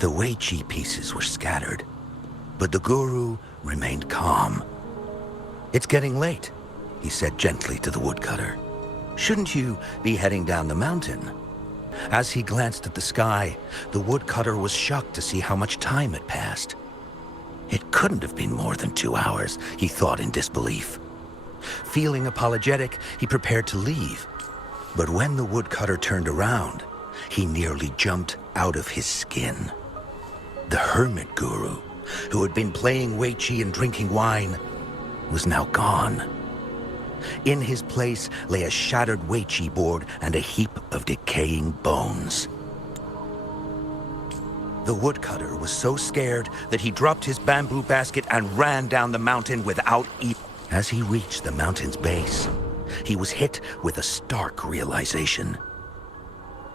The Weiqi pieces were scattered, but the guru remained calm. "It's getting late," he said gently to the woodcutter. "Shouldn't you be heading down the mountain?" As he glanced at the sky, the woodcutter was shocked to see how much time had passed. It couldn't have been more than 2 hours, he thought in disbelief. Feeling apologetic, he prepared to leave. But when the woodcutter turned around, he nearly jumped out of his skin. The hermit guru, who had been playing Weiqi and drinking wine, was now gone. In his place lay a shattered Weiqi board and a heap of decaying bones. The woodcutter was so scared that he dropped his bamboo basket and ran down the mountain without eating. As he reached the mountain's base, he was hit with a stark realization.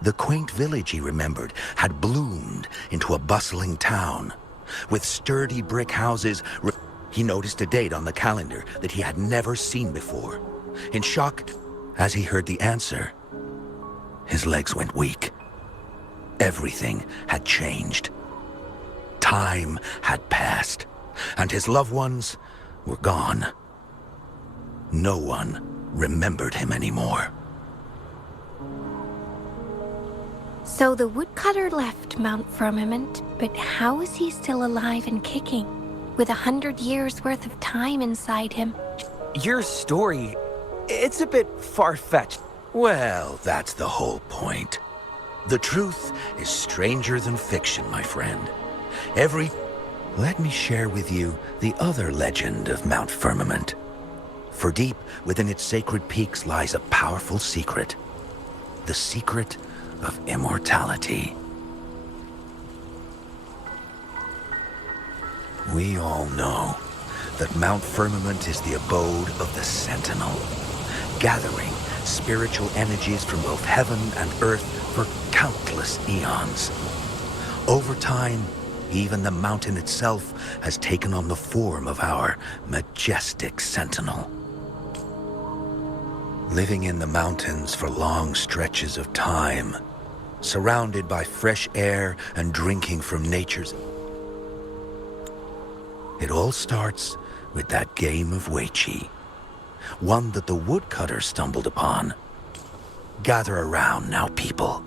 The quaint village he remembered had bloomed into a bustling town, with sturdy brick houses. He noticed a date on the calendar that he had never seen before. In shock, as he heard the answer, his legs went weak. Everything had changed. Time had passed, and his loved ones were gone. No one remembered him anymore. So the woodcutter left Mount Firmament, but how is he still alive and kicking, with 100 years worth of time inside him? Your story, it's a bit far-fetched. Well, that's the whole point. The truth is stranger than fiction, my friend. Let me share with you the other legend of Mount Firmament. For deep within its sacred peaks lies a powerful secret. The secret of immortality. We all know that Mount Firmament is the abode of the Sentinel, gathering spiritual energies from both heaven and earth for countless eons. Over time, even the mountain itself has taken on the form of our majestic sentinel. Living in the mountains for long stretches of time, surrounded by fresh air and drinking from nature's... It all starts with that game of Weiqi, one that the woodcutter stumbled upon. Gather around now, people.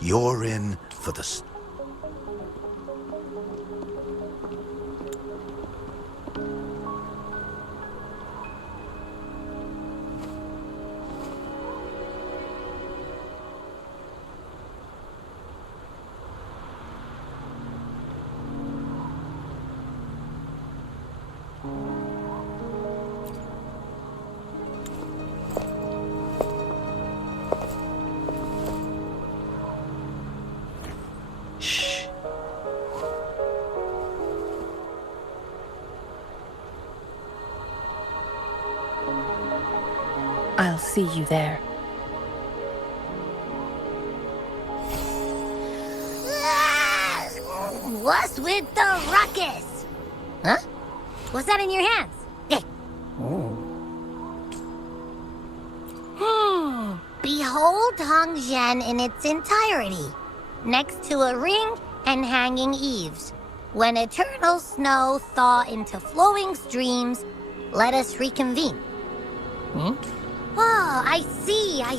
You're in for the... I'll see you there. What's with the ruckus? Huh? What's that in your hands? Behold Hongzhen in its entirety, next to a ring and hanging eaves. When eternal snow thaw into flowing streams, let us reconvene. Oh, I see. I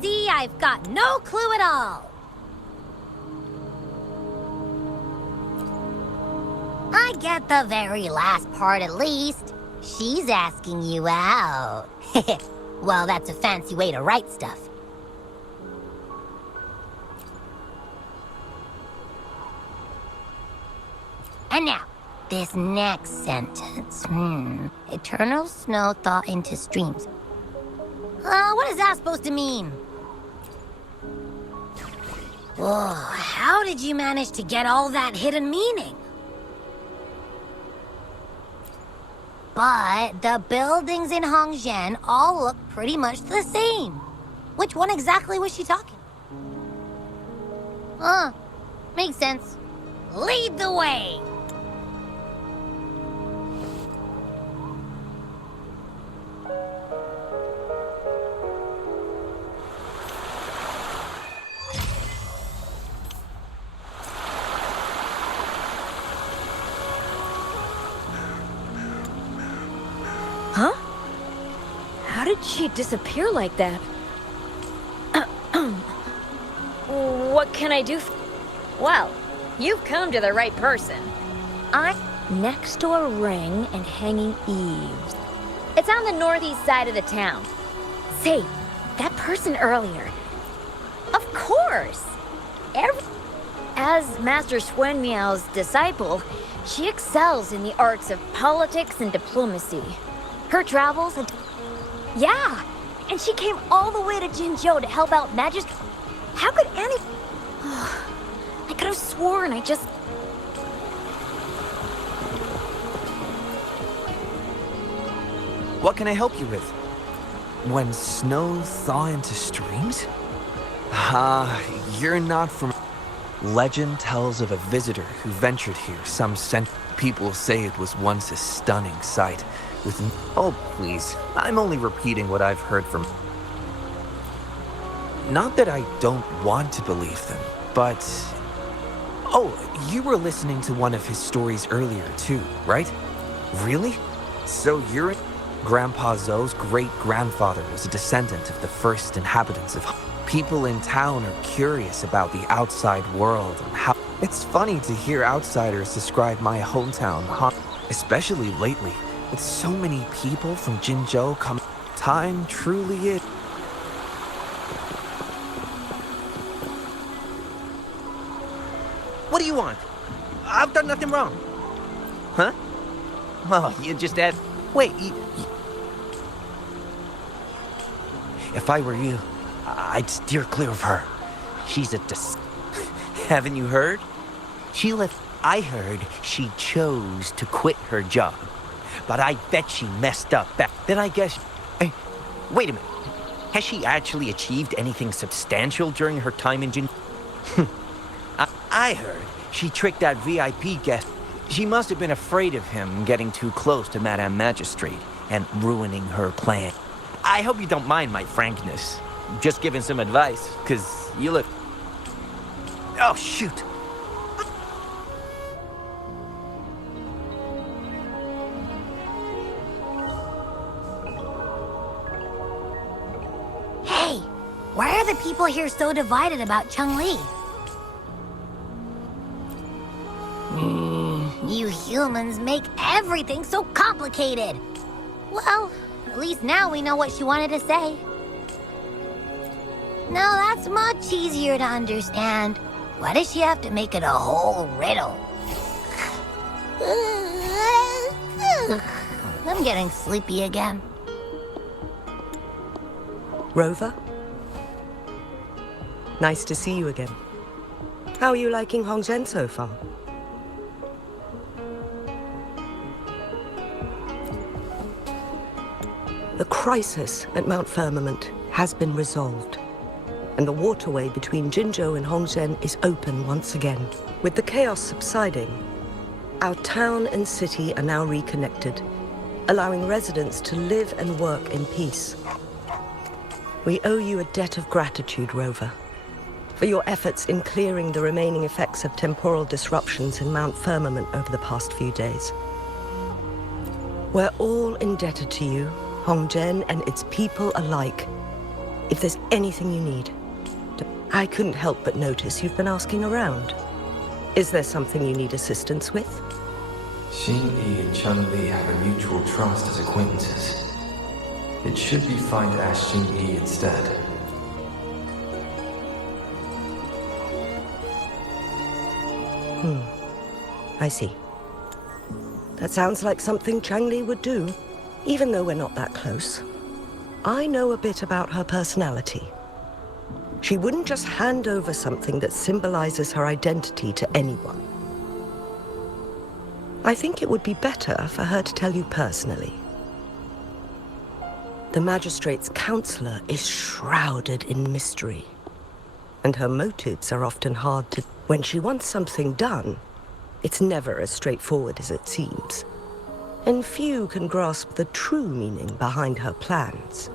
see I've got no clue at all. I get the very last part at least. She's asking you out. Well, that's a fancy way to write stuff. And now, this next sentence. Eternal snow thaw into streams. What is that supposed to mean? Whoa, how did you manage to get all that hidden meaning? But the buildings in Hongzhen all look pretty much the same. Which one exactly was she talking? Makes sense. Lead the way! she'd disappear like that? What can I do? Well, you've come to the right person. Next to a ring and hanging eaves. It's on the northeast side of the town. Say, that person earlier. Of course! As Master Swen Miao's disciple, she excels in the arts of politics and diplomacy. Her travels had... Yeah! And she came all the way to Jinzhou to help out Magistrate. How could any... I could have sworn I just... What can I help you with? When snow thaw into streams? You're not from... Legend tells of a visitor who ventured here some century. People say it was once a stunning sight with... Oh, please. I'm only repeating what I've heard from... Not that I don't want to believe them, but... Oh, you were listening to one of his stories earlier too, right? Really? So you're... Grandpa Zhou's great-grandfather was a descendant of the first inhabitants of... People in town are curious about the outside world and how... It's funny to hear outsiders describe my hometown, especially lately, with so many people from Jinzhou coming. Time truly is... What do you want? I've done nothing wrong. Huh? Well, you just add... Wait, If I were you, I'd steer clear of her. She's a Haven't you heard? She left. I heard she chose to quit her job. But I bet she messed up back. Then I guess... Hey, wait a minute. Has she actually achieved anything substantial during her time in Jin... I heard she tricked that VIP guest. She must have been afraid of him getting too close to Madame Magistrate and ruining her plan. I hope you don't mind my frankness. Just giving some advice, because you look... Oh, shoot. Hey, why are the people here so divided about Changli? You humans make everything so complicated. Well, at least now we know what she wanted to say. Now that's much easier to understand. Why does she have to make it a whole riddle? I'm getting sleepy again. Rover? Nice to see you again. How are you liking Hongzhen so far? The crisis at Mount Firmament has been resolved, and the waterway between Jinzhou and Hongzhen is open once again. With the chaos subsiding, our town and city are now reconnected, allowing residents to live and work in peace. We owe you a debt of gratitude, Rover, for your efforts in clearing the remaining effects of temporal disruptions in Mount Firmament over the past few days. We're all indebted to you, Hongzhen and its people alike. If there's anything you need, I couldn't help but notice you've been asking around. Is there something you need assistance with? Xingyi and Changli have a mutual trust as acquaintances. It should be fine to ask Xingyi instead. I see. That sounds like something Changli would do, even though we're not that close. I know a bit about her personality. She wouldn't just hand over something that symbolizes her identity to anyone. I think it would be better for her to tell you personally. The Magistrate's counselor is shrouded in mystery, and her motives are often hard to... When she wants something done, it's never as straightforward as it seems, and few can grasp the true meaning behind her plans.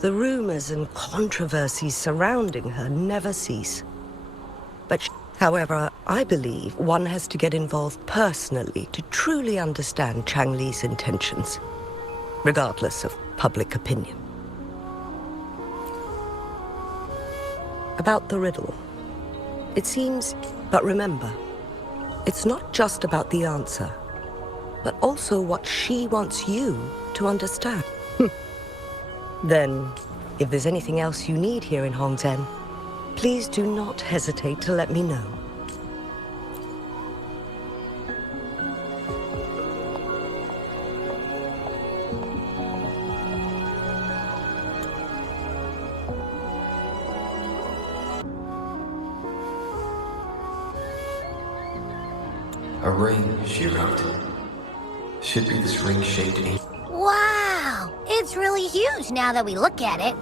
The rumors and controversies surrounding her never cease. But, however, I believe one has to get involved personally to truly understand Changli's intentions, regardless of public opinion. about the riddle. It seems, but remember, it's not just about the answer, but also what she wants you to understand. Then, if there's anything else you need here in Hongzhen, please do not hesitate to let me know. A ring, she wrote. Should be this ring-shaped angel. Wow! It's really huge now that we look at it.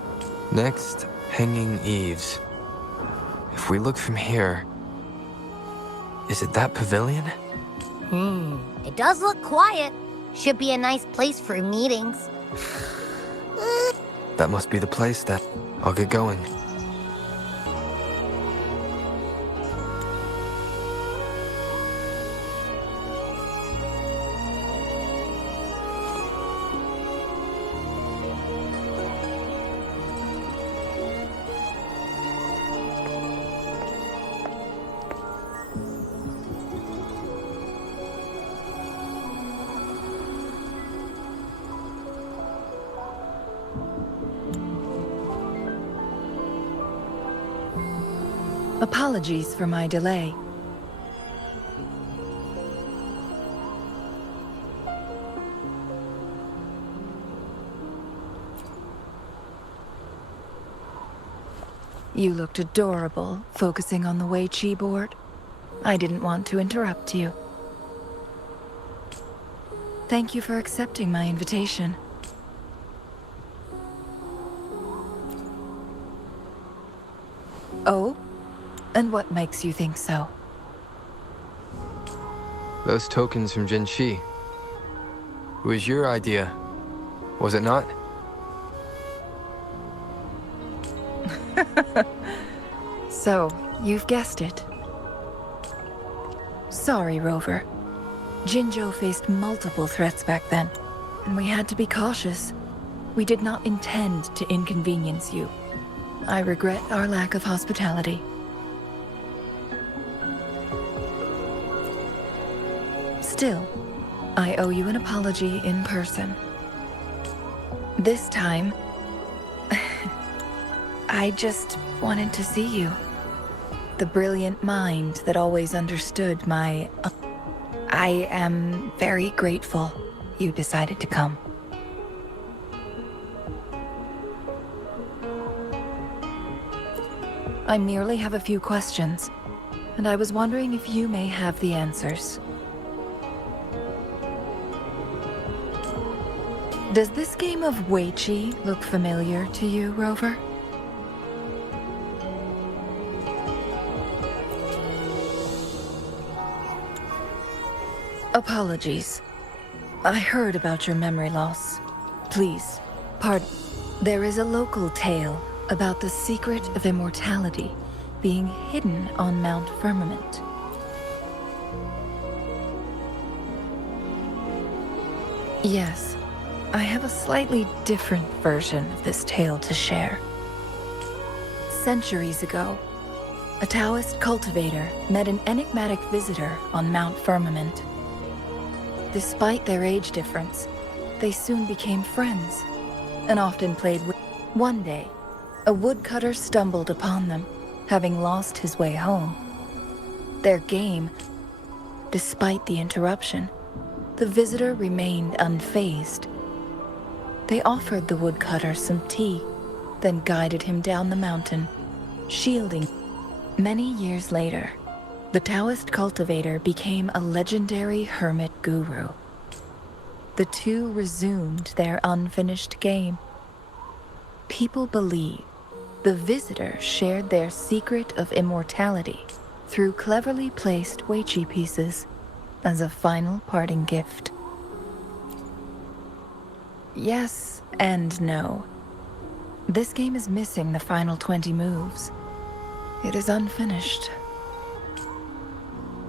Next, hanging eaves. If we look from here, is it that pavilion? It does look quiet. Should be a nice place for meetings. That must be the place then. I'll get going. Apologies for my delay. You looked adorable, focusing on the Wei Qi board. I didn't want to interrupt you. Thank you for accepting my invitation. Oh? And what makes you think so? Those tokens from Jinxi. It was your idea, was it not? So, you've guessed it. Sorry, Rover. Jinzhou faced multiple threats back then, and we had to be cautious. We did not intend to inconvenience you. I regret our lack of hospitality. Still, I owe you an apology in person. This time, I just wanted to see you. The brilliant mind that always understood my... I am very grateful you decided to come. I merely have a few questions, and I was wondering if you may have the answers. Does this game of Wei Qi look familiar to you, Rover? Apologies. I heard about your memory loss. Please, pardon. There is a local tale about the secret of immortality being hidden on Mount Firmament. Yes, I have a slightly different version of this tale to share. Centuries ago, a Taoist cultivator met an enigmatic visitor on Mount Firmament. Despite their age difference, they soon became friends and often played with. One day, a woodcutter stumbled upon them, having lost his way home. Their game, despite the interruption, the visitor remained unfazed. They offered the woodcutter some tea, then guided him down the mountain, shielding. Many years later, the Taoist cultivator became a legendary hermit guru. The two resumed their unfinished game. People believe the visitor shared their secret of immortality through cleverly placed Wei Qi pieces as a final parting gift. Yes and no. This game is missing the final 20 moves. It is unfinished.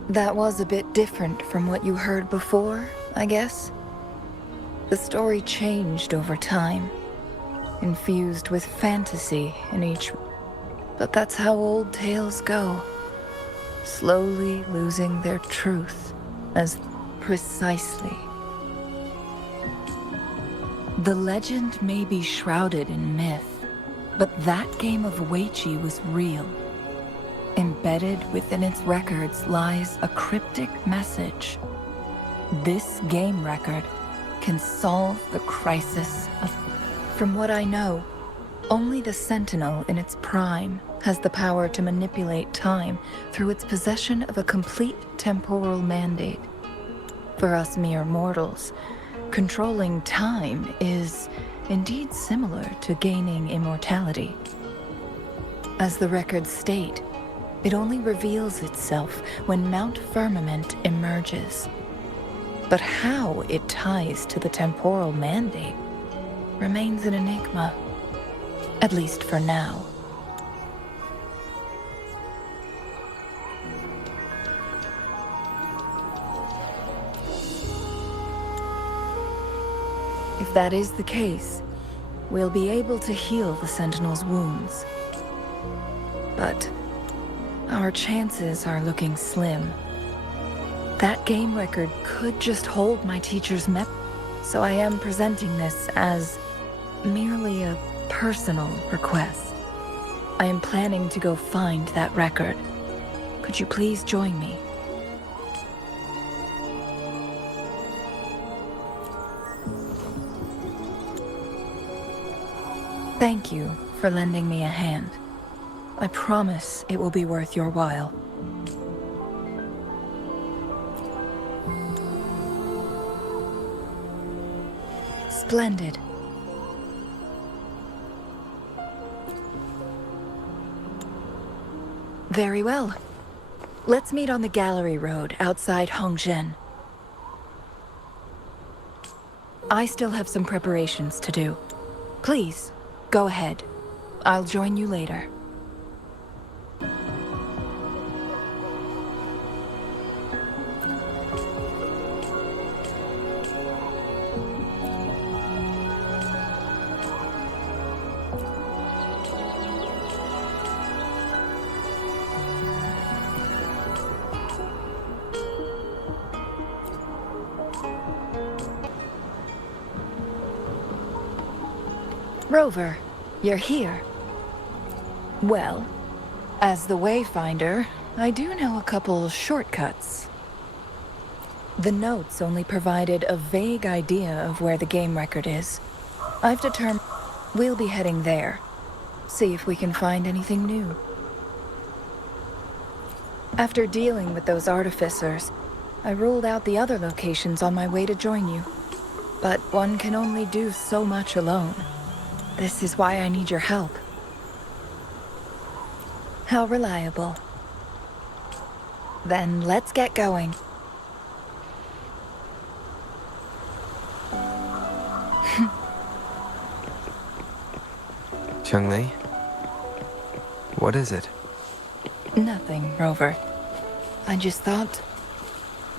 That was a bit different from what you heard before, I guess. The story changed over time, infused with fantasy in each. But that's how old tales go. Slowly losing their truth as precisely. The legend may be shrouded in myth, but that game of Weiqi was real. Embedded within its records lies a cryptic message. This game record can solve the crisis of... From what I know, only the Sentinel in its prime has the power to manipulate time through its possession of a complete temporal mandate. For us mere mortals, controlling time is indeed similar to gaining immortality. As the records state, it only reveals itself when Mount Firmament emerges. But how it ties to the temporal mandate remains an enigma, at least for now. If that is the case, we'll be able to heal the Sentinel's wounds. But our chances are looking slim. That game record could just hold my teacher's so I am presenting this as merely a personal request. I am planning to go find that record. Could you please join me? Thank you for lending me a hand. I promise it will be worth your while. Splendid. Very well. Let's meet on the Gallery Road outside Hongzhen. I still have some preparations to do. Please, go ahead. I'll join you later. Rover, you're here. Well, as the Wayfinder, I do know a couple shortcuts. The notes only provided a vague idea of where the game record is. I've determined we'll be heading there. See if we can find anything new. After dealing with those artificers, I ruled out the other locations on my way to join you. But one can only do so much alone. This is why I need your help. How reliable. Then let's get going. Changli? What is it? Nothing, Rover. I just thought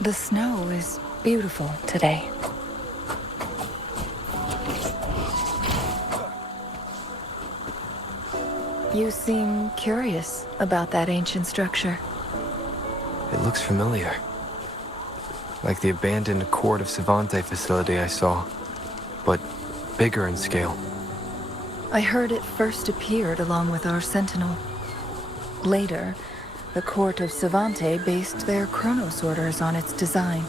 the snow is beautiful today. You seem curious about that ancient structure. It looks familiar. Like the abandoned Court of Savante facility I saw, but bigger in scale. I heard it first appeared along with our Sentinel. Later, the Court of Savante based their Chronos orders on its design.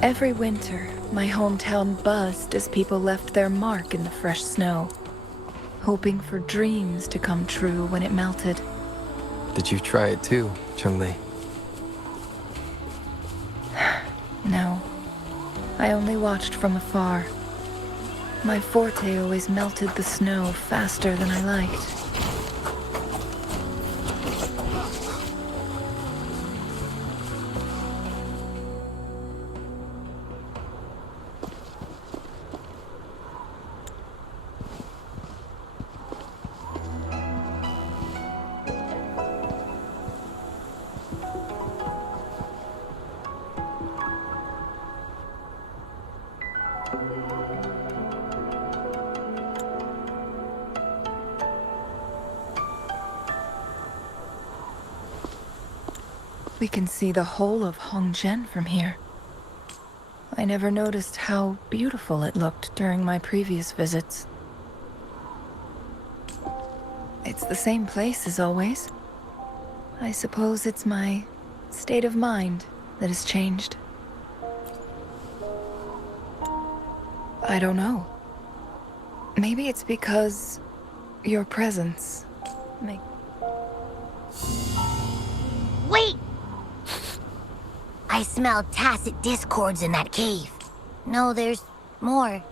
Every winter, my hometown buzzed as people left their mark in the fresh snow, hoping for dreams to come true when it melted. Did you try it too, Changli? No, I only watched from afar. My forte always melted the snow faster than I liked. We can see the whole of Hongzhen from here. I never noticed how beautiful it looked during my previous visits. It's the same place as always. I suppose it's my state of mind that has changed. I don't know. Maybe it's because your presence makes... Wait! I smell tacit discords in that cave. No, there's more.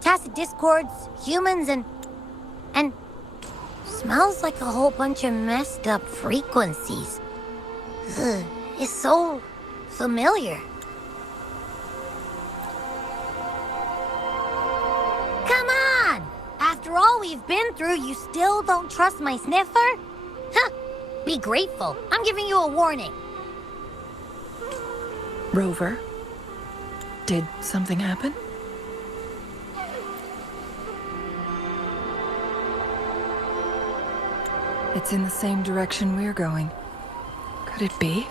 Tacit discords, humans, and smells like a whole bunch of messed up frequencies. Ugh, it's so familiar. Come on! After all we've been through, you still don't trust my sniffer? Huh! Be grateful. I'm giving you a warning. Rover, did something happen? It's in the same direction we're going. Could it be?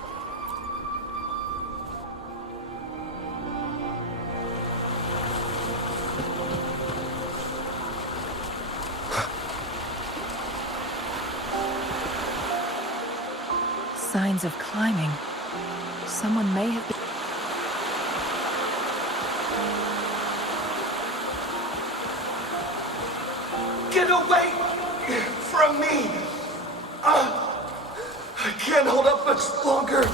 Signs of climbing. Someone may have been... Get away from me! I can't hold up much longer.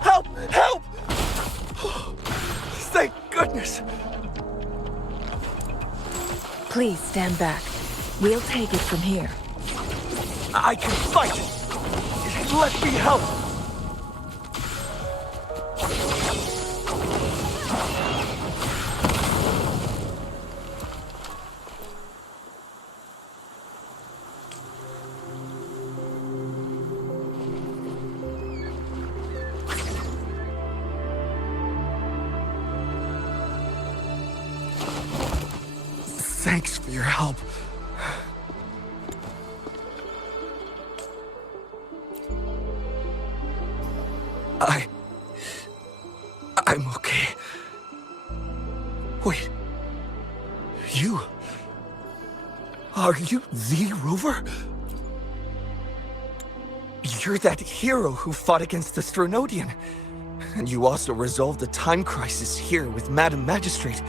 Help! Help! Thank goodness. Please stand back. We'll take it from here. I can fight. Let me help. Thanks for your help. I'm okay. Wait. Are you the Rover? You're that hero who fought against the Stronodian. And you also resolved the time crisis here with Madam Magistrate.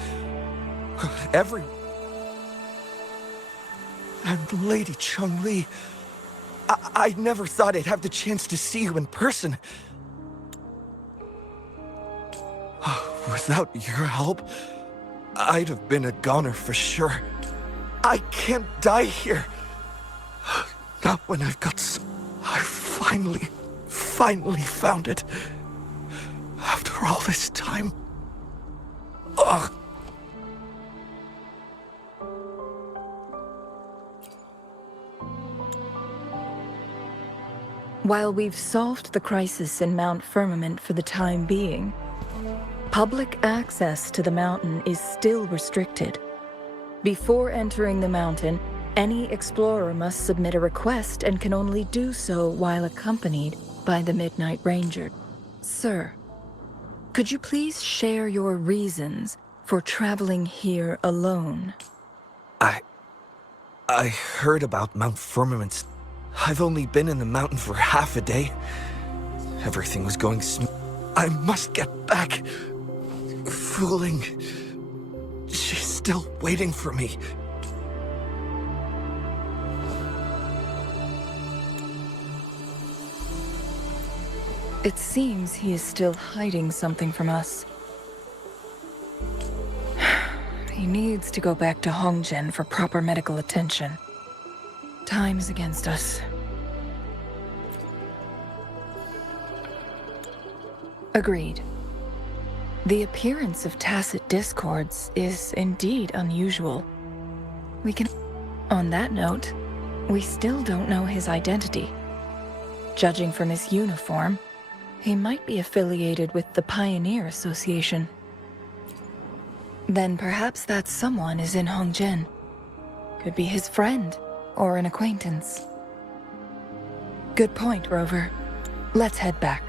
And Lady Changli. I never thought I'd have the chance to see you in person. Without your help, I'd have been a goner for sure. I can't die here. Not when I've got I finally found it. After all this time. Ugh. While we've solved the crisis in Mount Firmament for the time being, public access to the mountain is still restricted. Before entering the mountain, any explorer must submit a request and can only do so while accompanied by the Midnight Ranger. Sir, could you please share your reasons for traveling here alone? I heard about Mount Firmament. I've only been in the mountain for half a day. Everything was going smooth. I must get back. Fooling. She's still waiting for me. It seems he is still hiding something from us. He needs to go back to Hongzhen for proper medical attention. Time's against us. Agreed. The appearance of tacit discords is indeed unusual. On that note, we still don't know his identity. Judging from his uniform, he might be affiliated with the Pioneer Association. Then perhaps that someone is in Hongzhen. Could be his friend or an acquaintance. Good point, Rover. Let's head back.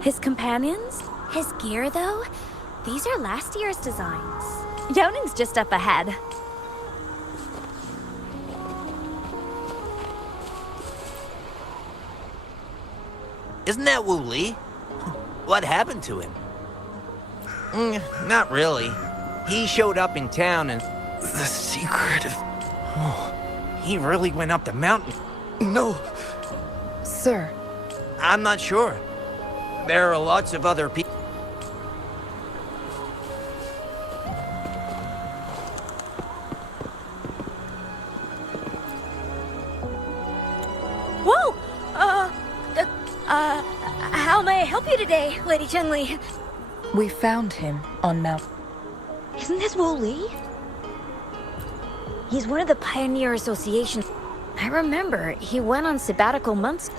His companions? His gear, though? These are last year's designs. Youning's just up ahead. Isn't that Wu Li? What happened to him? Not really. He showed up in town and... The secret of... he really went up the mountain. No! Sir, I'm not sure. There are lots of other people. Whoa! How may I help you today, Lady Changli? we found him on Mount... Isn't this Wu Li? He's one of the Pioneer Association. I remember, he went on sabbatical months...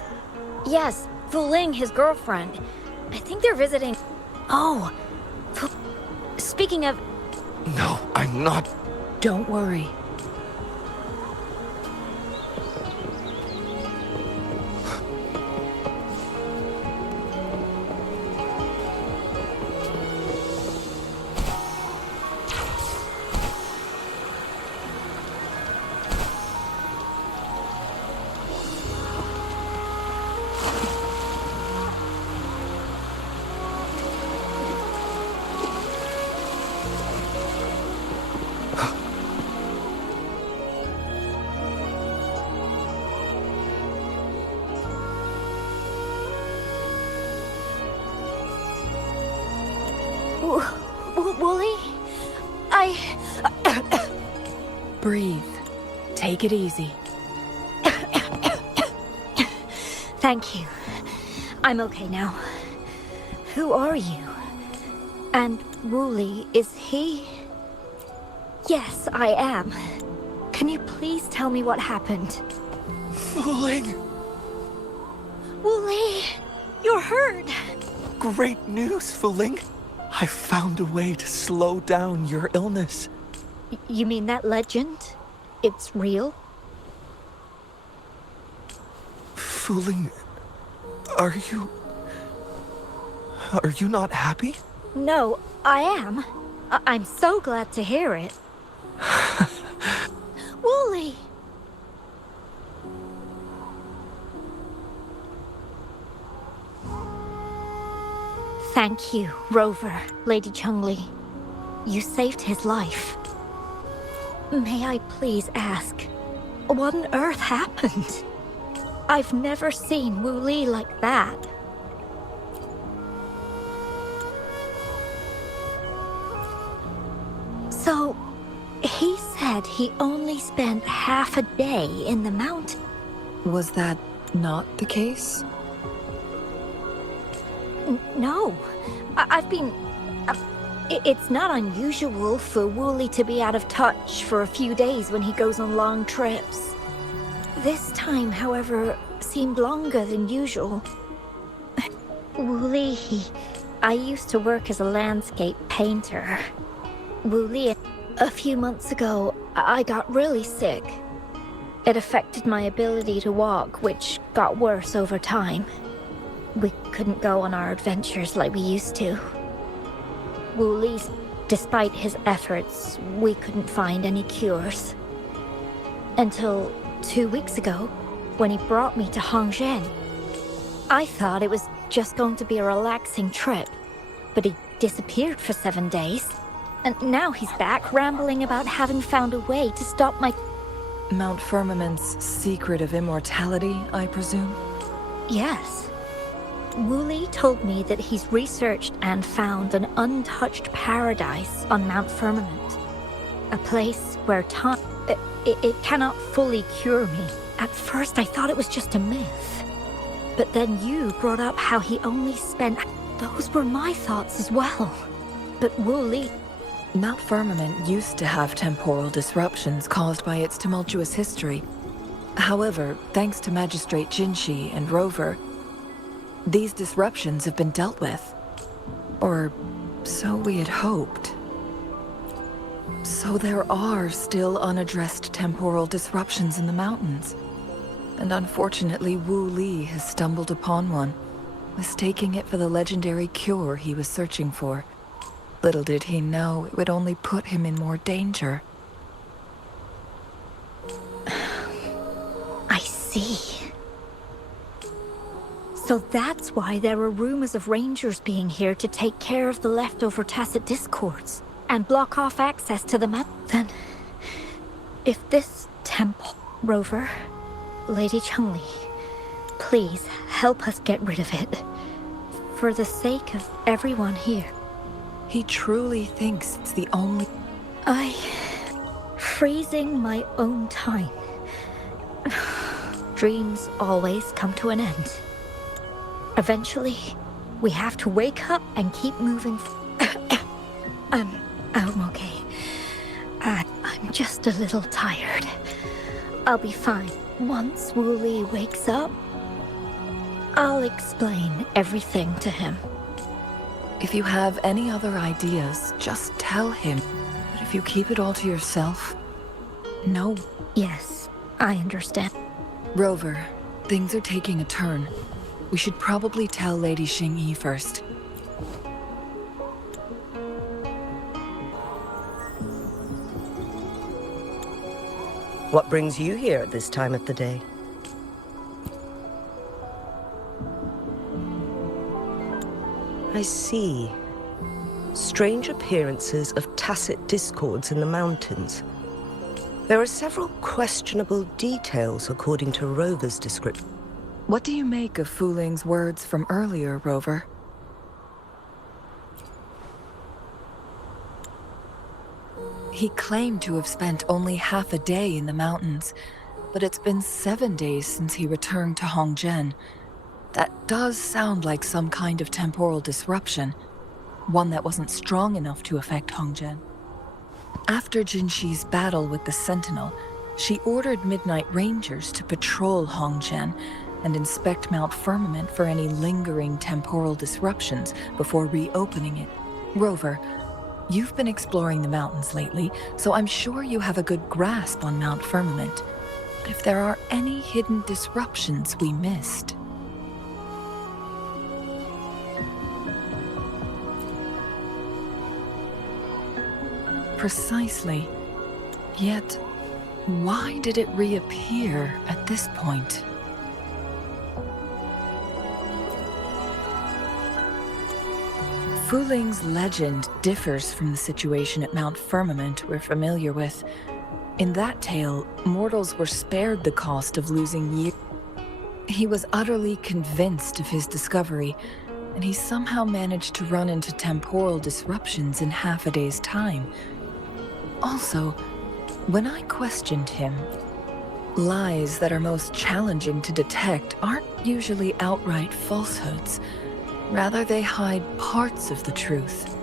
Yes, Wuling, his girlfriend. I think they're visiting... Oh! Speaking of... No, I'm not. Don't worry. Wooly? Breathe. Take it easy. Thank you. I'm okay now. Who are you? And Wooly, is he... Yes, I am. Can you please tell me what happened? Fooling! Wooly, you're hurt. Great news, Fooling! I found a way to slow down your illness. You mean that legend? It's real? Fooling, are you not happy? No, I am. I'm so glad to hear it. Wooly! Thank you, Rover, Lady Changli. You saved his life. May I please ask, what on earth happened? I've never seen Wu Li like that. So, he said he only spent half a day in the mountain. Was that not the case? No. I've been... it's not unusual for Wooly to be out of touch for a few days when he goes on long trips. This time, however, seemed longer than usual. Wooly, I used to work as a landscape painter. Wooly, a few months ago, I got really sick. It affected my ability to walk, which got worse over time. We couldn't go on our adventures like we used to. Wooly's, despite his efforts, we couldn't find any cures. Until 2 weeks ago, when he brought me to Hongzhen. I thought it was just going to be a relaxing trip, but he disappeared for 7 days. And now he's back rambling about having found a way to stop my... Mount Firmament's secret of immortality, I presume? Yes. Wooly told me that he's researched and found an untouched paradise on Mount Firmament. A place where time... It cannot fully cure me. At first I thought it was just a myth. But then you brought up how he only spent... Those were my thoughts as well. But Wooly... Mount Firmament used to have temporal disruptions caused by its tumultuous history. However, thanks to Magistrate Jinshi and Rover, these disruptions have been dealt with. Or so we had hoped. So there are still unaddressed temporal disruptions in the mountains. And unfortunately, Wu Li has stumbled upon one, mistaking it for the legendary cure he was searching for. Little did he know it would only put him in more danger. I see. So that's why there are rumors of rangers being here to take care of the leftover tacit discords and block off access to the map. Then, if this temple, Rover, Lady Changli, please help us get rid of it. For the sake of everyone here. He truly thinks it's the only... Freezing my own time. Dreams always come to an end. Eventually, we have to wake up and keep moving. I'm okay. I'm just a little tired. I'll be fine. Once Wu Li wakes up, I'll explain everything to him. If you have any other ideas, just tell him. But if you keep it all to yourself, no. Yes, I understand. Rover, things are taking a turn. We should probably tell Lady Xingyi first. What brings you here at this time of the day? I see. Strange appearances of tacit discords in the mountains. There are several questionable details according to Rover's description. What do you make of Fu Ling's words from earlier, Rover? He claimed to have spent only half a day in the mountains, but it's been 7 days since he returned to Hongzhen. That does sound like some kind of temporal disruption, one that wasn't strong enough to affect Hongzhen. After Jinshi's battle with the Sentinel, she ordered Midnight Rangers to patrol Hongzhen and inspect Mount Firmament for any lingering temporal disruptions before reopening it. Rover, you've been exploring the mountains lately, so I'm sure you have a good grasp on Mount Firmament. But if there are any hidden disruptions we missed... Precisely. Yet, why did it reappear at this point? Fu Ling's legend differs from the situation at Mount Firmament we're familiar with. In that tale, mortals were spared the cost of losing years. He was utterly convinced of his discovery, and he somehow managed to run into temporal disruptions in half a day's time. Also, when I questioned him, lies that are most challenging to detect aren't usually outright falsehoods. Rather, they hide parts of the truth.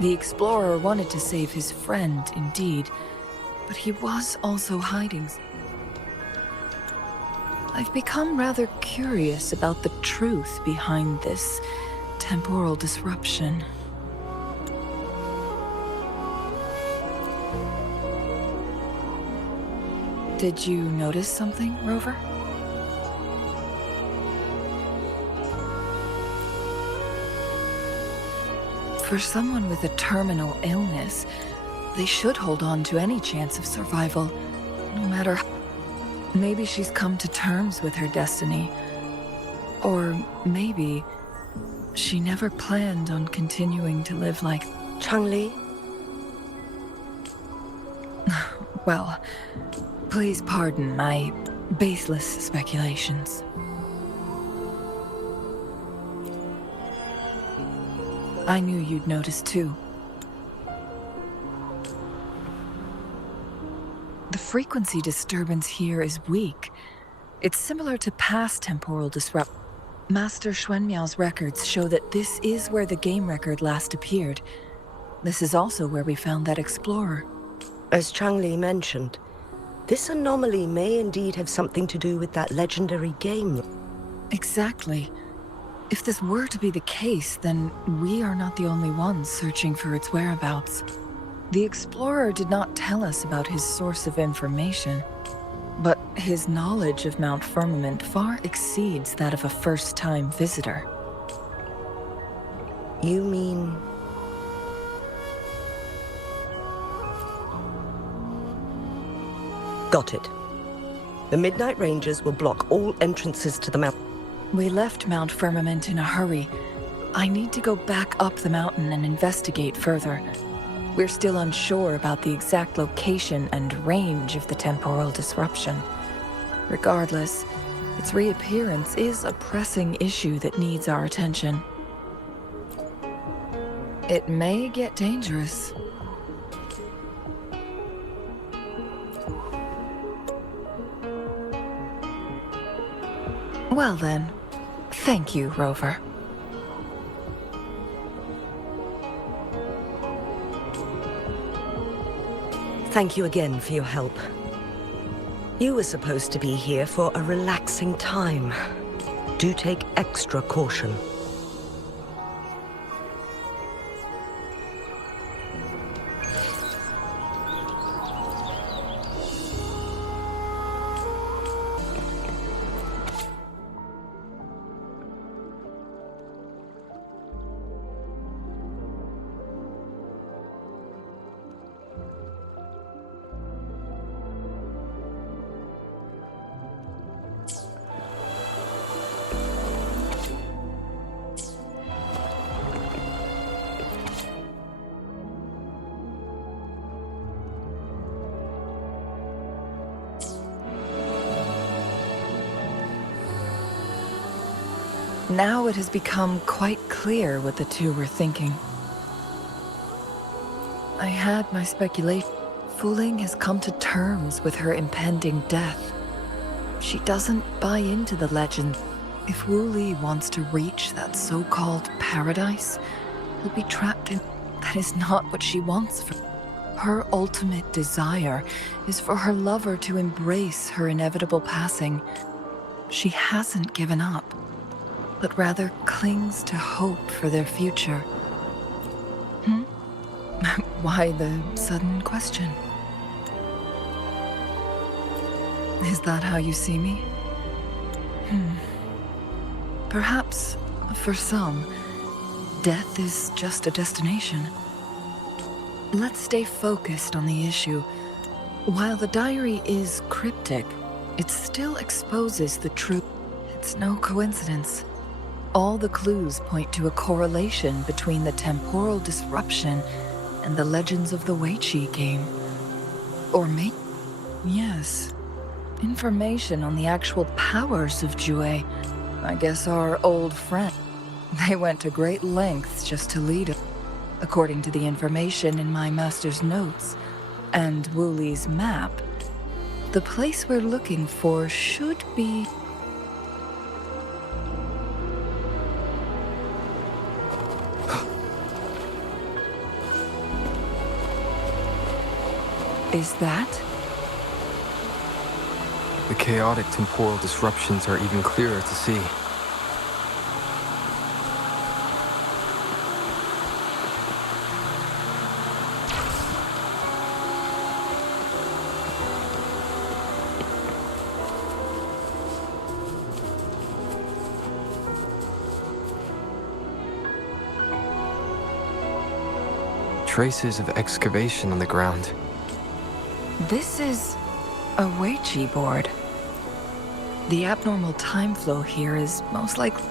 The explorer wanted to save his friend, indeed, but he was also hiding. I've become rather curious about the truth behind this temporal disruption. Did you notice something, Rover? For someone with a terminal illness, they should hold on to any chance of survival, no matter how. Maybe she's come to terms with her destiny. Or maybe she never planned on continuing to live like... Changli? Well, please pardon my baseless speculations. I knew you'd notice too. The frequency disturbance here is weak. It's similar to past temporal disrupt. Master Xuanmiao's records show that this is where the game record last appeared. This is also where we found that explorer. As Changli mentioned, this anomaly may indeed have something to do with that legendary game. Exactly. If this were to be the case, then we are not the only ones searching for its whereabouts. The explorer did not tell us about his source of information, but his knowledge of Mount Firmament far exceeds that of a first-time visitor. You mean... Got it. The Midnight Rangers will block all entrances to the mountain. We left Mount Firmament in a hurry. I need to go back up the mountain and investigate further. We're still unsure about the exact location and range of the temporal disruption. Regardless, its reappearance is a pressing issue that needs our attention. It may get dangerous. Well then, thank you, Rover. Thank you again for your help. You were supposed to be here for a relaxing time. Do take extra caution. Now it has become quite clear what the two were thinking. I had my speculation. Wuling has come to terms with her impending death. She doesn't buy into the legend. If Wu Li wants to reach that so-called paradise, he'll be trapped in... That is not what she wants for... Her ultimate desire is for her lover to embrace her inevitable passing. She hasn't given up, but rather clings to hope for their future. Why the sudden question? Is that how you see me? Perhaps, for some, death is just a destination. Let's stay focused on the issue. While the diary is cryptic, it still exposes the truth. It's no coincidence. All the clues point to a correlation between the temporal disruption and the legends of the Weiqi game. Or maybe... Yes. Information on the actual powers of Jue. I guess our old friend. They went to great lengths just to lead us. According to the information in my master's notes and Wu Li's map, the place we're looking for should be... Is that? The chaotic temporal disruptions are even clearer to see. Traces of excavation on the ground. This is a Weiqi board. The abnormal time flow here is most likely...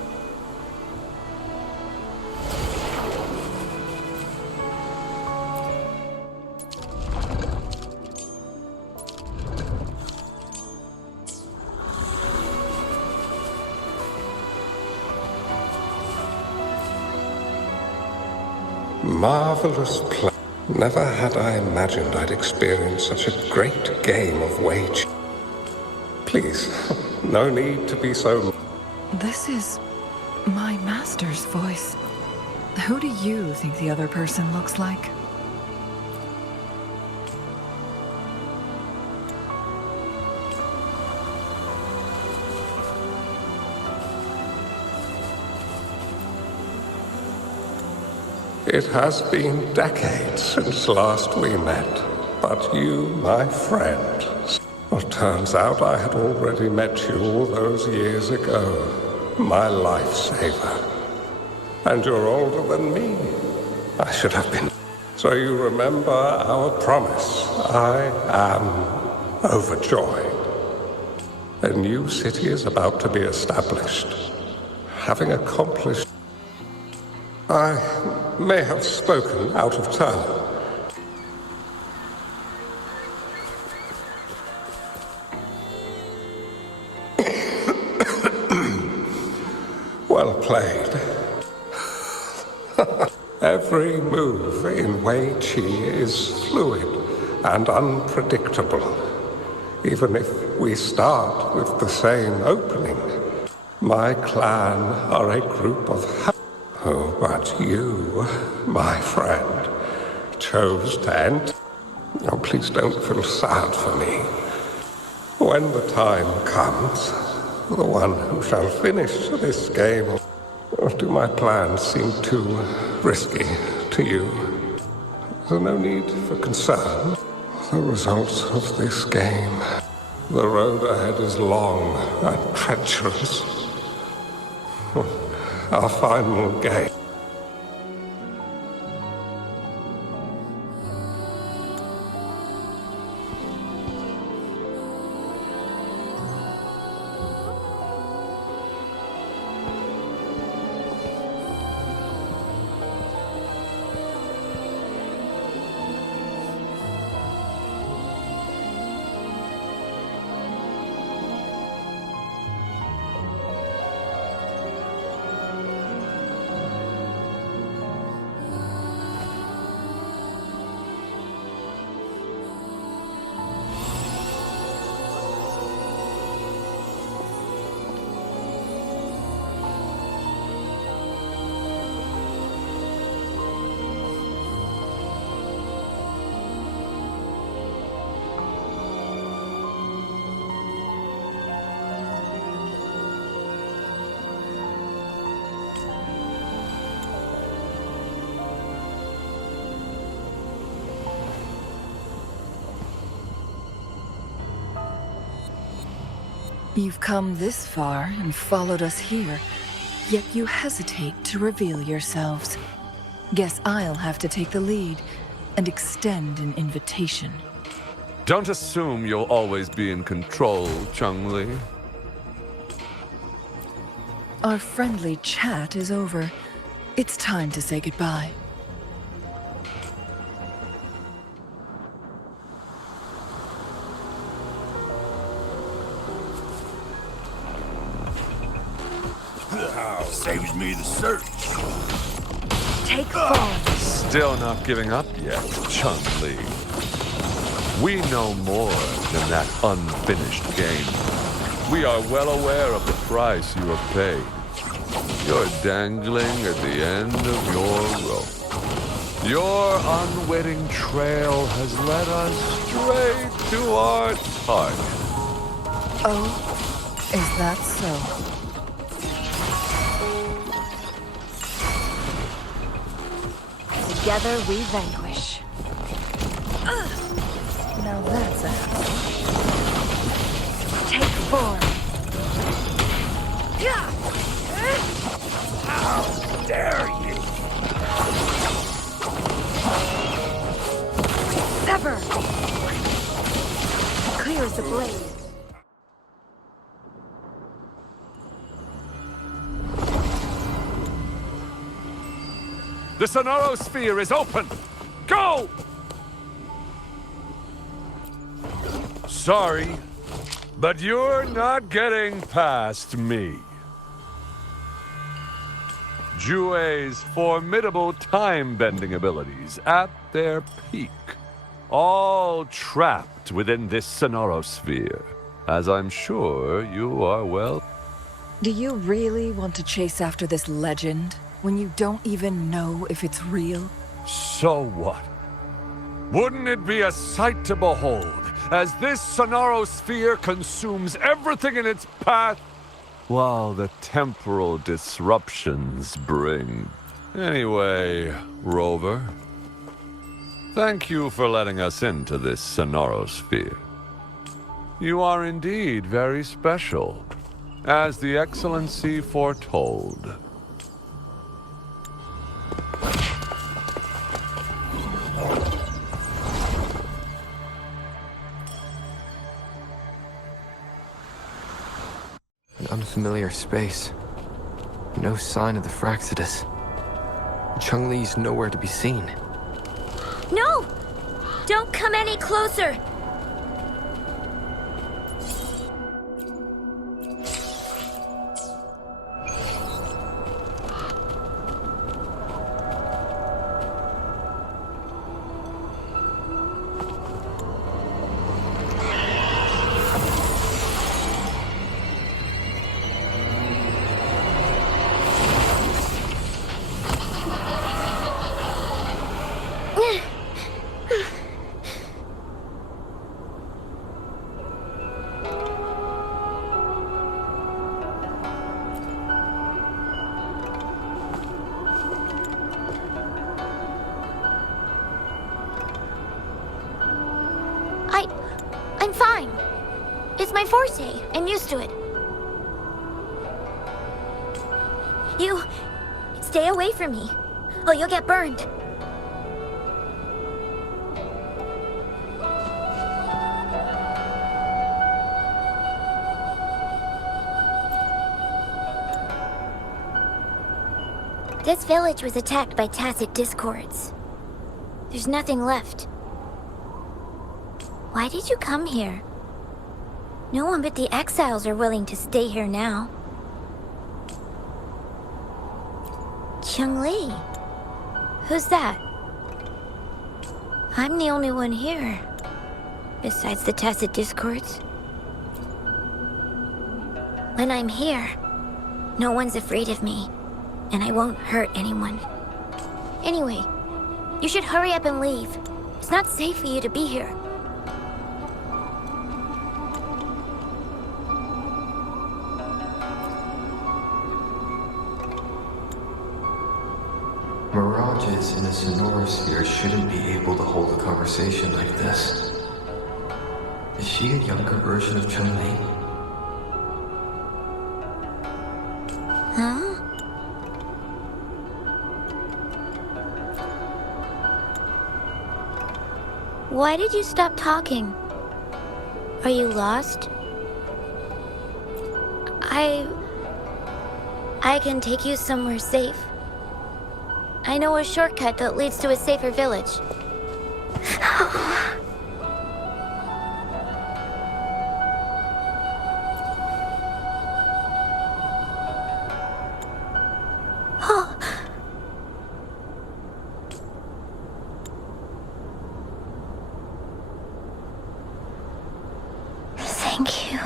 Marvelous play. Never had I imagined I'd experience such a great game of wage. Please, no need to be so... This is my master's voice. Who do you think the other person looks like? It has been decades since last we met, but you, my friend. Well, turns out I had already met you all those years ago. My lifesaver. And you're older than me. I should have been. So you remember our promise. I am overjoyed. A new city is about to be established. Having accomplished... I may have spoken out of turn. Well played. Every move in Wei Qi is fluid and unpredictable. Even if we start with the same opening. My clan are a group of... Oh, but you, my friend, chose to enter... Oh, please don't feel sad for me. When the time comes, the one who shall finish this game... Or do my plans seem too risky to you? There's no need for concern. The results of this game. The road ahead is long and treacherous. Our final game. You've come this far and followed us here, yet you hesitate to reveal yourselves. Guess I'll have to take the lead and extend an invitation. Don't assume you'll always be in control, Changli. Our friendly chat is over. It's time to say goodbye. Saves me the search. Take form. Still not giving up yet, Changli. We know more than that unfinished game. We are well aware of the price you have paid. You're dangling at the end of your rope. Your unwitting trail has led us straight to our target. Oh, is that so? Together we vanquish. Now that's a hassle. Take form. How dare you! Sever! Clear as a blade. The Sonoro Sphere is open! Go! Sorry, but you're not getting past me. Jue's formidable time-bending abilities at their peak. All trapped within this Sonoro Sphere, as I'm sure you are well... Do you really want to chase after this legend when you don't even know if it's real? So what? Wouldn't it be a sight to behold as this Sonoro Sphere consumes everything in its path while the temporal disruptions bring Anyway, Rover, thank you for letting us into this Sonorosphere. You are indeed very special, as the Excellency foretold. An unfamiliar space. No sign of the Fraxidus. Changli's nowhere to be seen. No! Don't come any closer! I'm fine. It's my forte. I'm used to it. You... stay away from me. Oh, you'll get burned. This village was attacked by tacit discords. There's nothing left. Why did you come here? No one but the exiles are willing to stay here now. Changli? Who's that? I'm the only one here, besides the tacit discords. When I'm here, no one's afraid of me, and I won't hurt anyone. Anyway, you should hurry up and leave. It's not safe for you to be here. Mirages in a Sonorosphere shouldn't be able to hold a conversation like this. Is she a younger version of Changli? Huh? Why did you stop talking? Are you lost? I can take you somewhere safe. I know a shortcut that leads to a safer village. Oh. Thank you.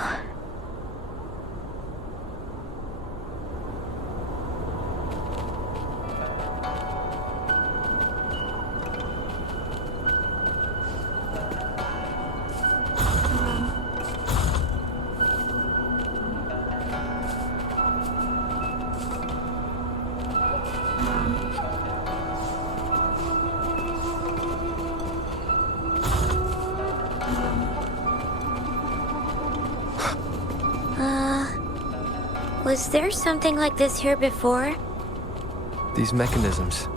Was there something like this here before? These mechanisms,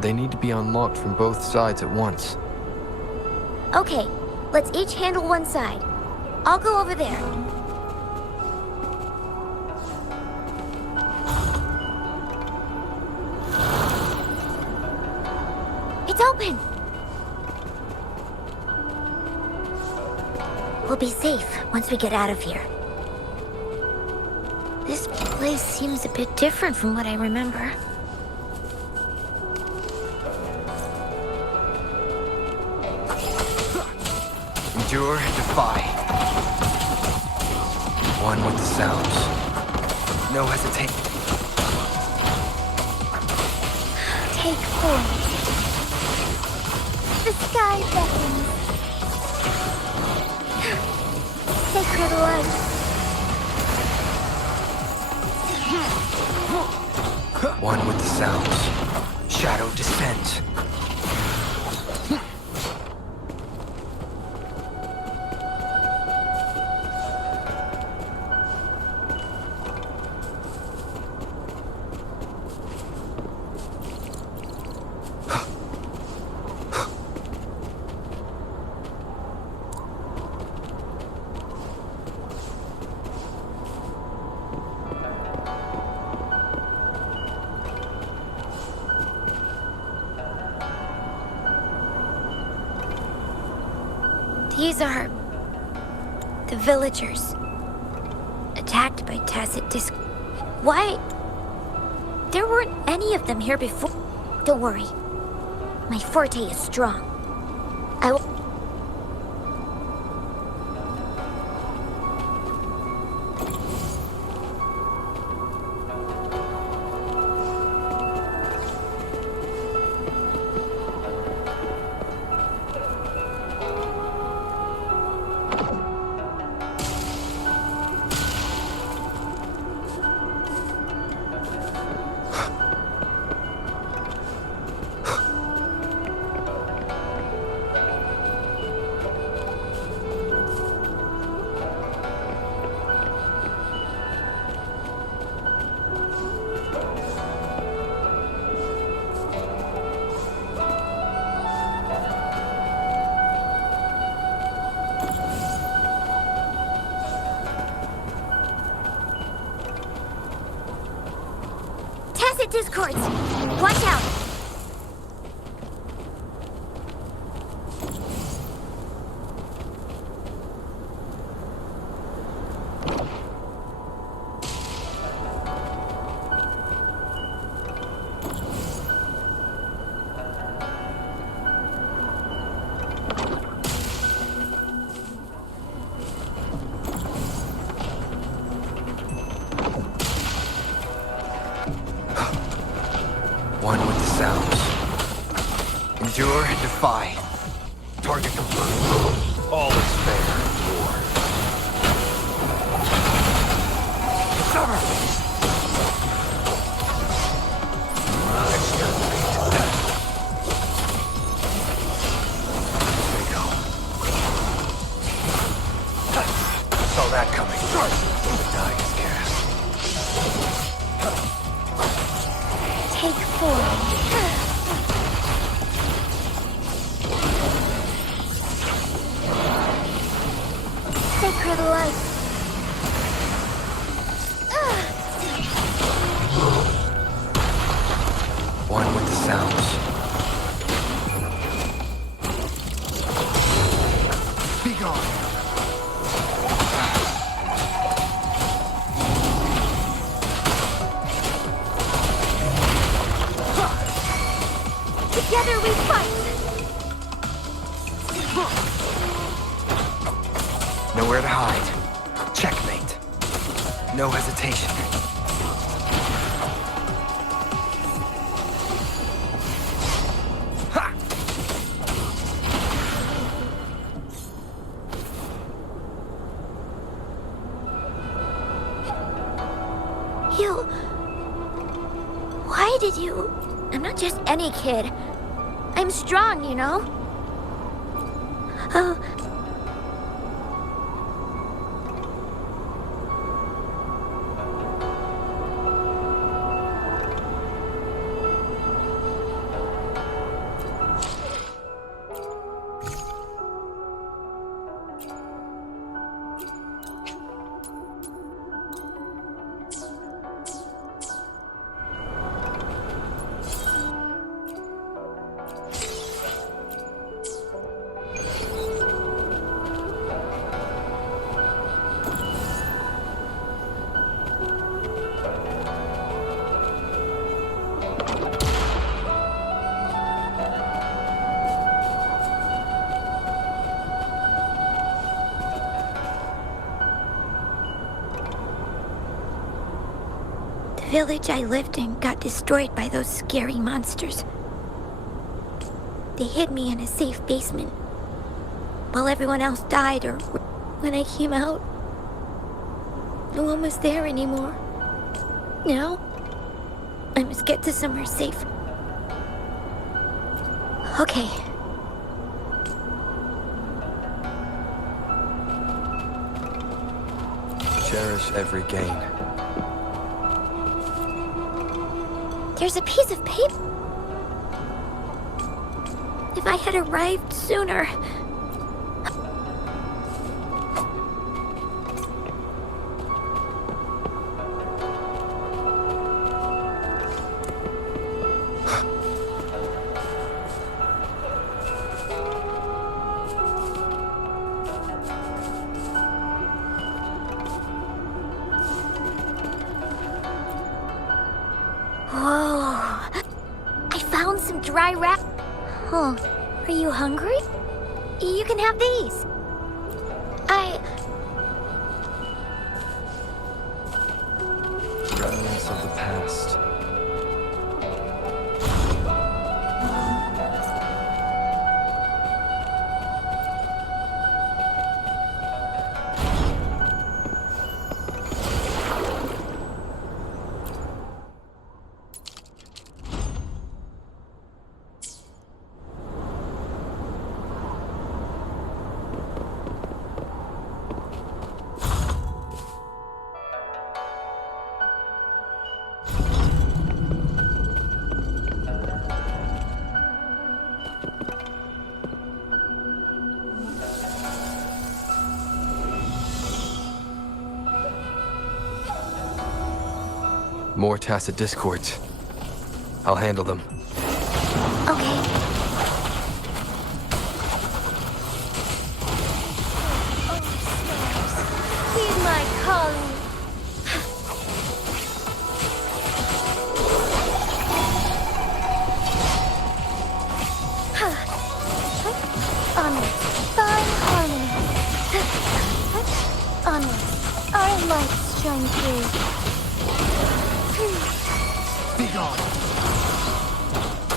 they need to be unlocked from both sides at once. Okay, let's each handle one side. I'll go over there. It's open! We'll be safe once we get out of here. This place seems a bit different from what I remember. Endure and defy. One with the sounds. No hesitation. Take form. The sky beckons. Sacred light. One with the sounds. Shadow descends. These are the villagers attacked by Tacit Disc. Why? There weren't any of them here before. Don't worry. My forte is strong. I will. Tacit discords! Watch out! One with the sounds. Endure and defy. Target confirmed. All is fair in war. Cover! Saw that coming. The die is cast. Take 4. Sacred light. One with the sounds. Be gone. Together we fight! Nowhere to hide. Checkmate. No hesitation. Ha! You... Why did you... I'm not just any kid. I'm strong, you know? Oh... The village I lived in got destroyed by those scary monsters. They hid me in a safe basement, while everyone else died, or when I came out, no one was there anymore. Now, I must get to somewhere safe. Okay. Cherish every gain. There's a piece of paper. If I had arrived sooner. Dry wrap. Huh. Are you hungry? You can have these. Remnants of the past. More tacit discords. I'll handle them. Okay. Heed my calling. Onward, fine harmony. Onward, our lights shine through. Be gone.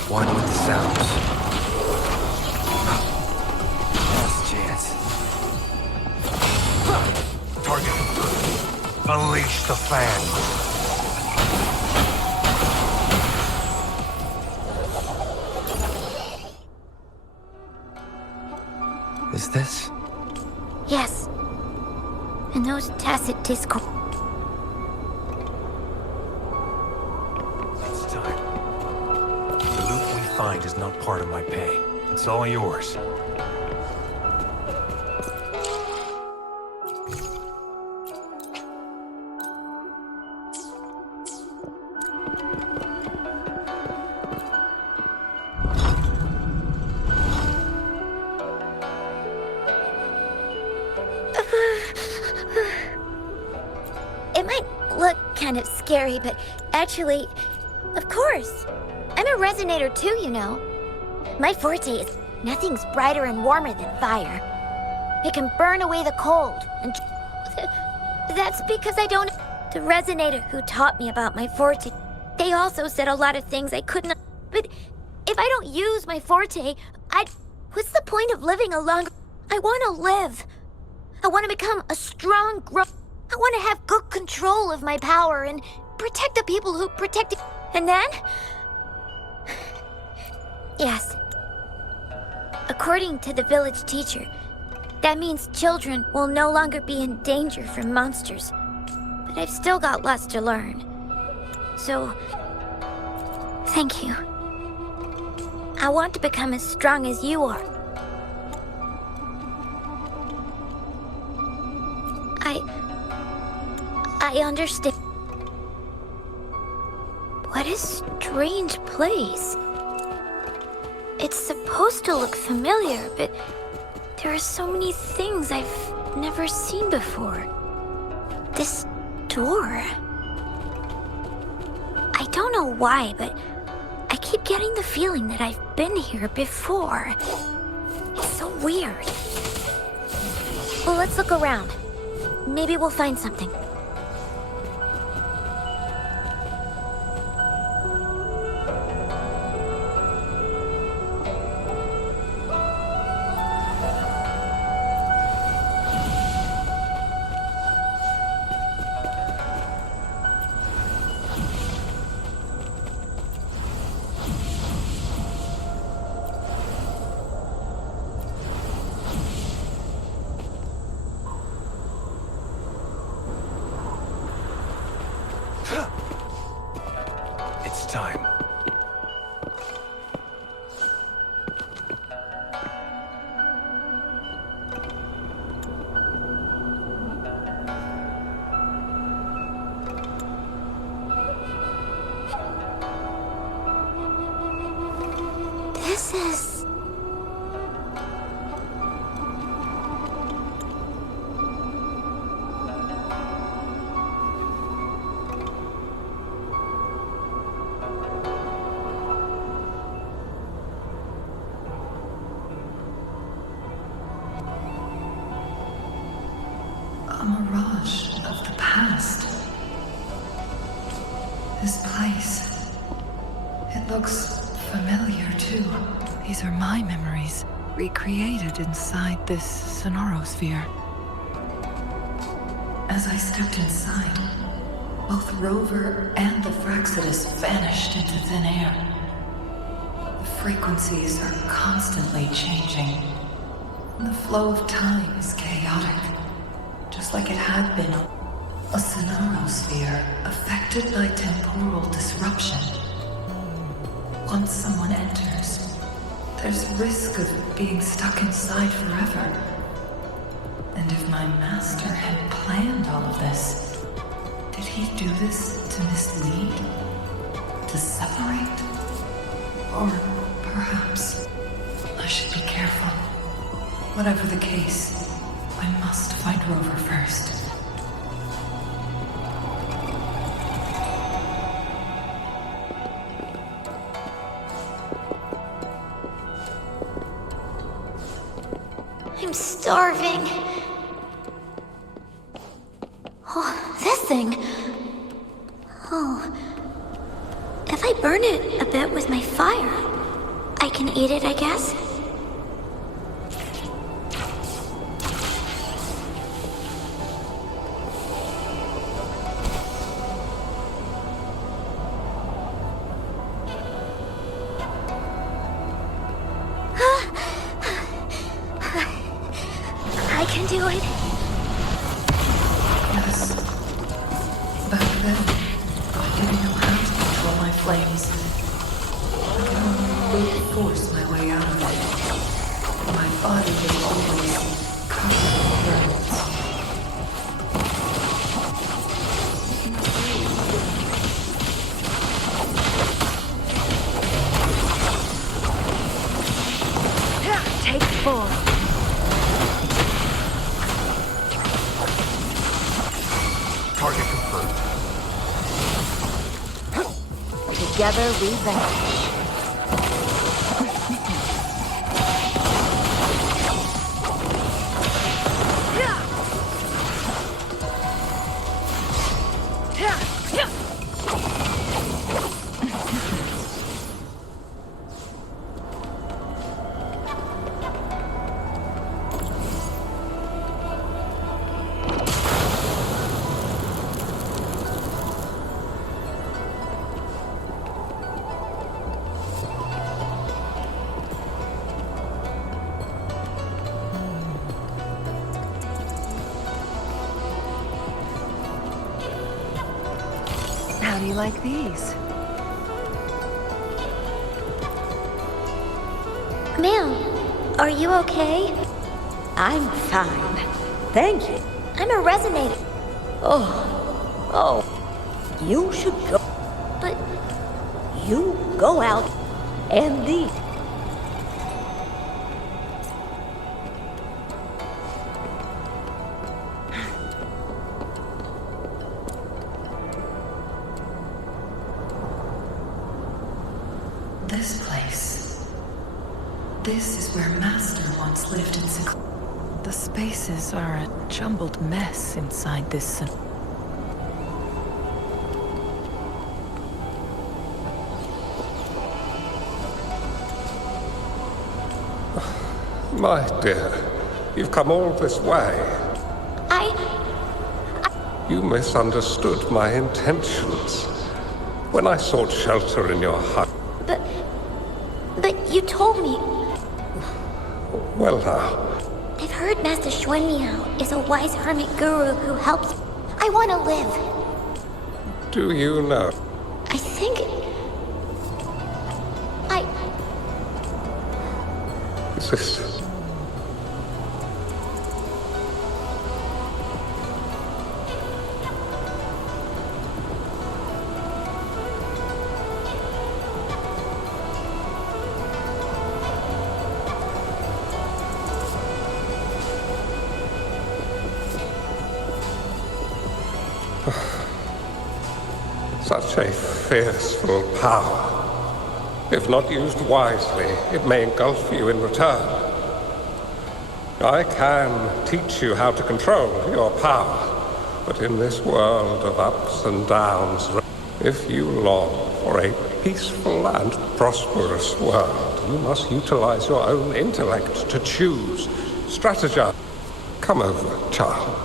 One with the sounds. Last chance. Target. Unleash the fan. Is this? Yes. And those tacit discord. It's time. The loot we find is not part of my pay. It's all yours. It might look kind of scary, but actually, of course. I'm a resonator too, you know. My forte is nothing's brighter and warmer than fire. It can burn away the cold, and that's because I don't. The resonator who taught me about my forte, they also said a lot of things I couldn't. But if I don't use my forte, what's the point of living a long? I want to live. I want to become a strong, I want to have good control of my power and protect the people who protect it. And then? Yes. According to the village teacher, that means children will no longer be in danger from monsters. But I've still got lots to learn. So, thank you. I want to become as strong as you are. I understand. What a strange place. It's supposed to look familiar, but there are so many things I've never seen before. This door. I don't know why, but I keep getting the feeling that I've been here before. It's so weird. Well, let's look around. Maybe we'll find something. This is... a mirage of the past. This place, it looks familiar too. These are my memories, recreated inside this sonorosphere. As I stepped inside, both Rover and the Fraxidus vanished into thin air. The frequencies are constantly changing. The flow of time is chaotic, just like it had been. A sonorosphere affected by temporal disruption. Once someone enters, there's risk of being stuck inside forever. And if my master had planned all of this, did he do this to mislead? To separate? Or perhaps I should be careful. Whatever the case, I must find Rover first. I'm starving. Oh, this thing. Oh. If I burn it a bit with my fire, I can eat it, I guess? I can do it. Yes. Back then, I didn't know how to control my flames. I could only brute force my way out of it. My body was always covered in burns. Take 4. Target confirmed. Together we vanish. How do you like these? Ma'am, are you okay? I'm fine. Thank you. I'm a resonator. Oh, you should go. But You go out and leave. This place. This is where Master once lived in seclusion. The spaces are a jumbled mess inside this. My dear, you've come all this way. You misunderstood my intentions when I sought shelter in your hut. But you told me. Well now, I've heard Master Xuanmiao is a wise hermit guru who helps. I want to live. do you know? I think... Is this... such a fearful power. If not used wisely, it may engulf you in return. I can teach you how to control your power, but in this world of ups and downs, if you long for a peaceful and prosperous world, you must utilize your own intellect to choose, strategize. Come over, child.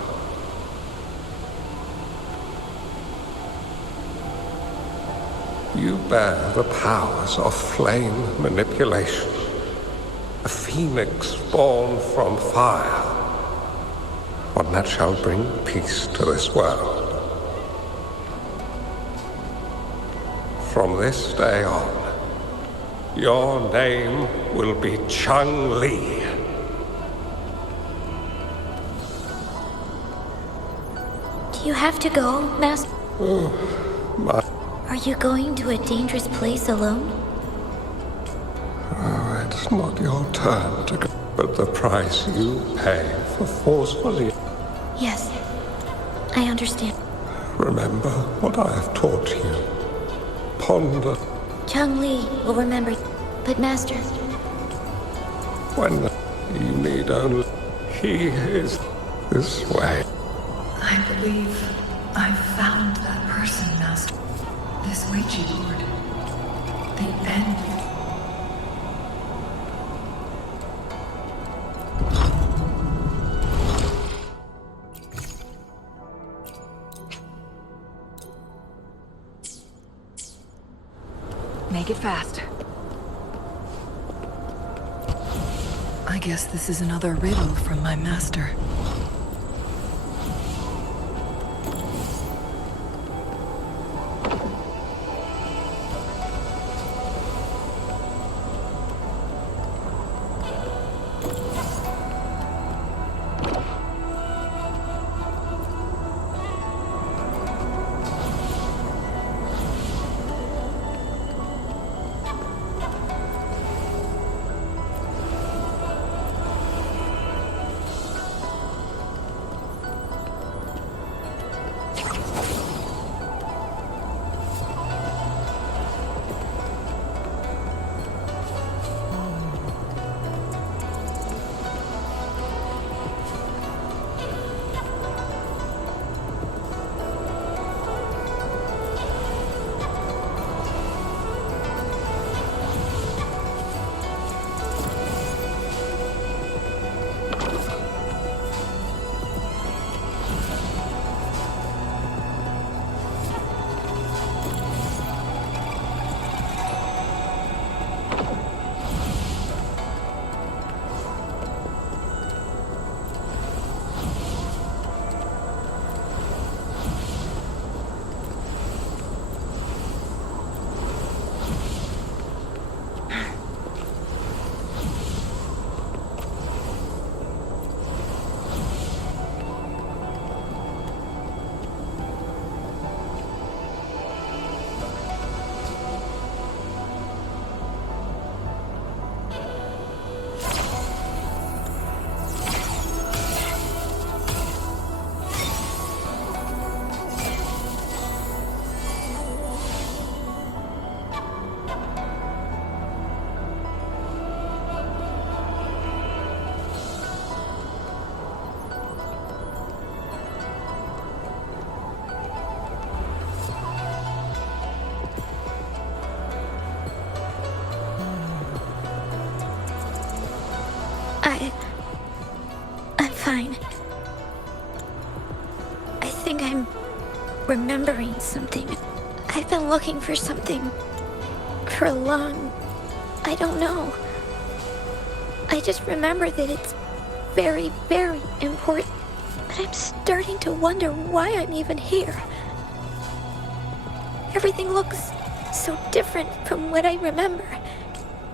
You bear the powers of flame manipulation, a phoenix born from fire, one that shall bring peace to this world. From this day on, your name will be Changli. Do you have to go, Master? My... Are you going to a dangerous place alone? Oh, it's not your turn to go, but the price you pay for forcefully... Yes, I understand. Remember what I have taught you. Ponder. Changli will remember, but Master... When you need only... He is this way. I believe I've found that person, Master. This Ouija board. The end. Make it fast. I guess this is another riddle from my master. I'm fine. I think I'm remembering something. I've been looking for something for a long... I don't know. I just remember that it's very, very important. But I'm starting to wonder why I'm even here. Everything looks so different from what I remember.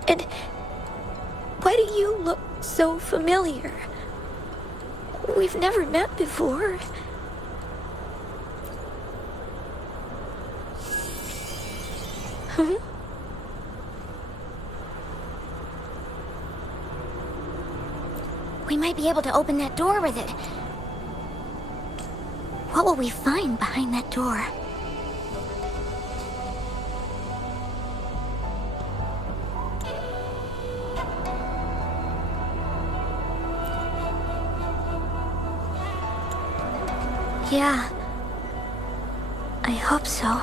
And why do you look so familiar? We've never met before. Hmm? We might be able to open that door with it. What will we find behind that door? Yeah. I hope so.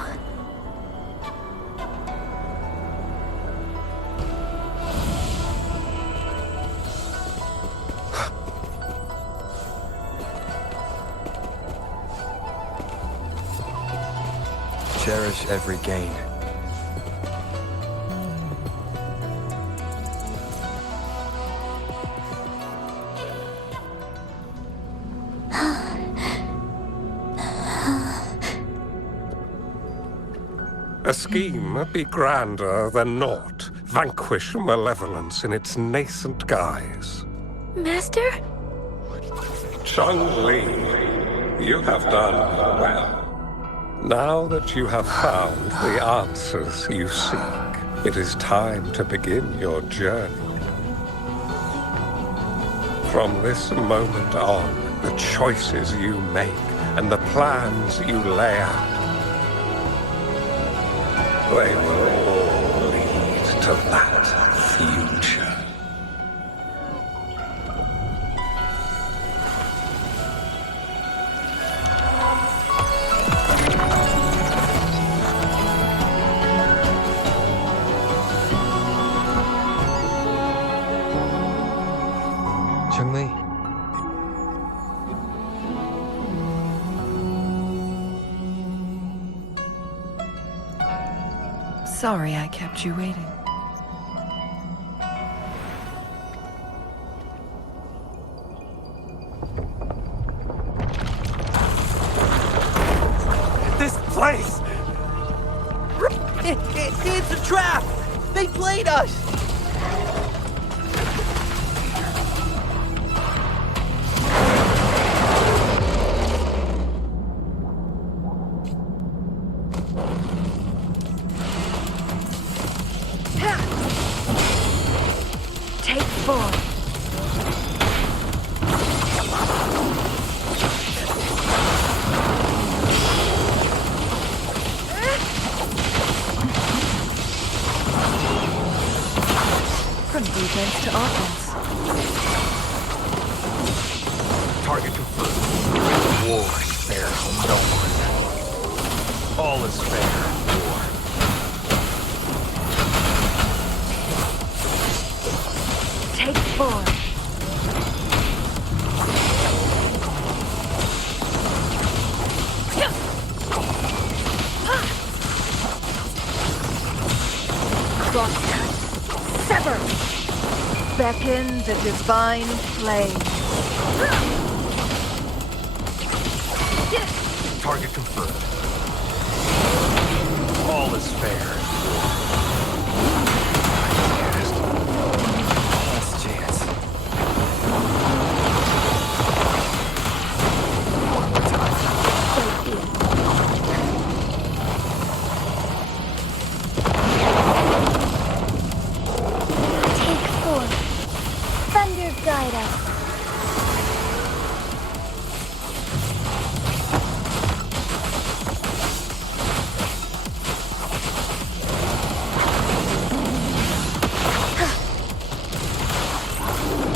Cherish every gain. A scheme be grander than naught. Vanquish malevolence in its nascent guise. Master? Changli, you have done well. Now that you have found the answers you seek, it is time to begin your journey. From this moment on, the choices you make and the plans you lay out, they will all lead to that future. Changli. Sorry I kept you waiting. This place! It's a trap! They played us! Take 4. From defense to offense. Target confirmed. War spares no one. All is fair in war. Take 4. Crosscut. Sever. Beckon the divine flame. Target confirmed. All is fair. Last chance. One more time. Take 4. Thunder guide us.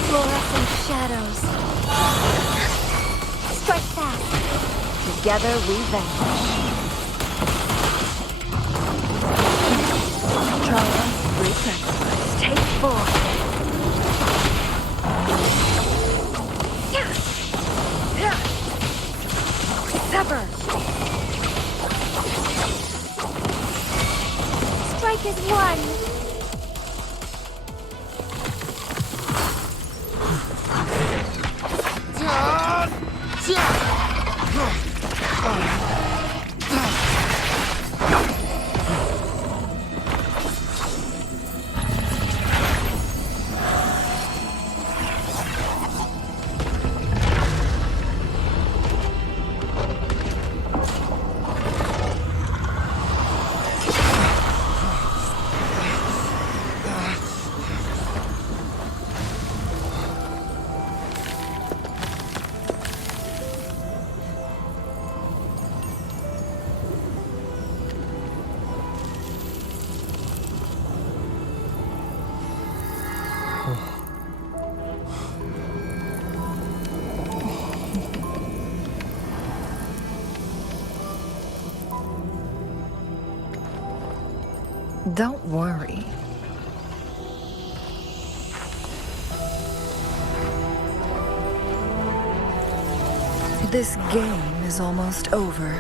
Fluorescent shadows. Strike fast. Together we vanish. Triumph, great sacrifice. Take 4. Sever. Strike is 1. Don't worry. This game is almost over.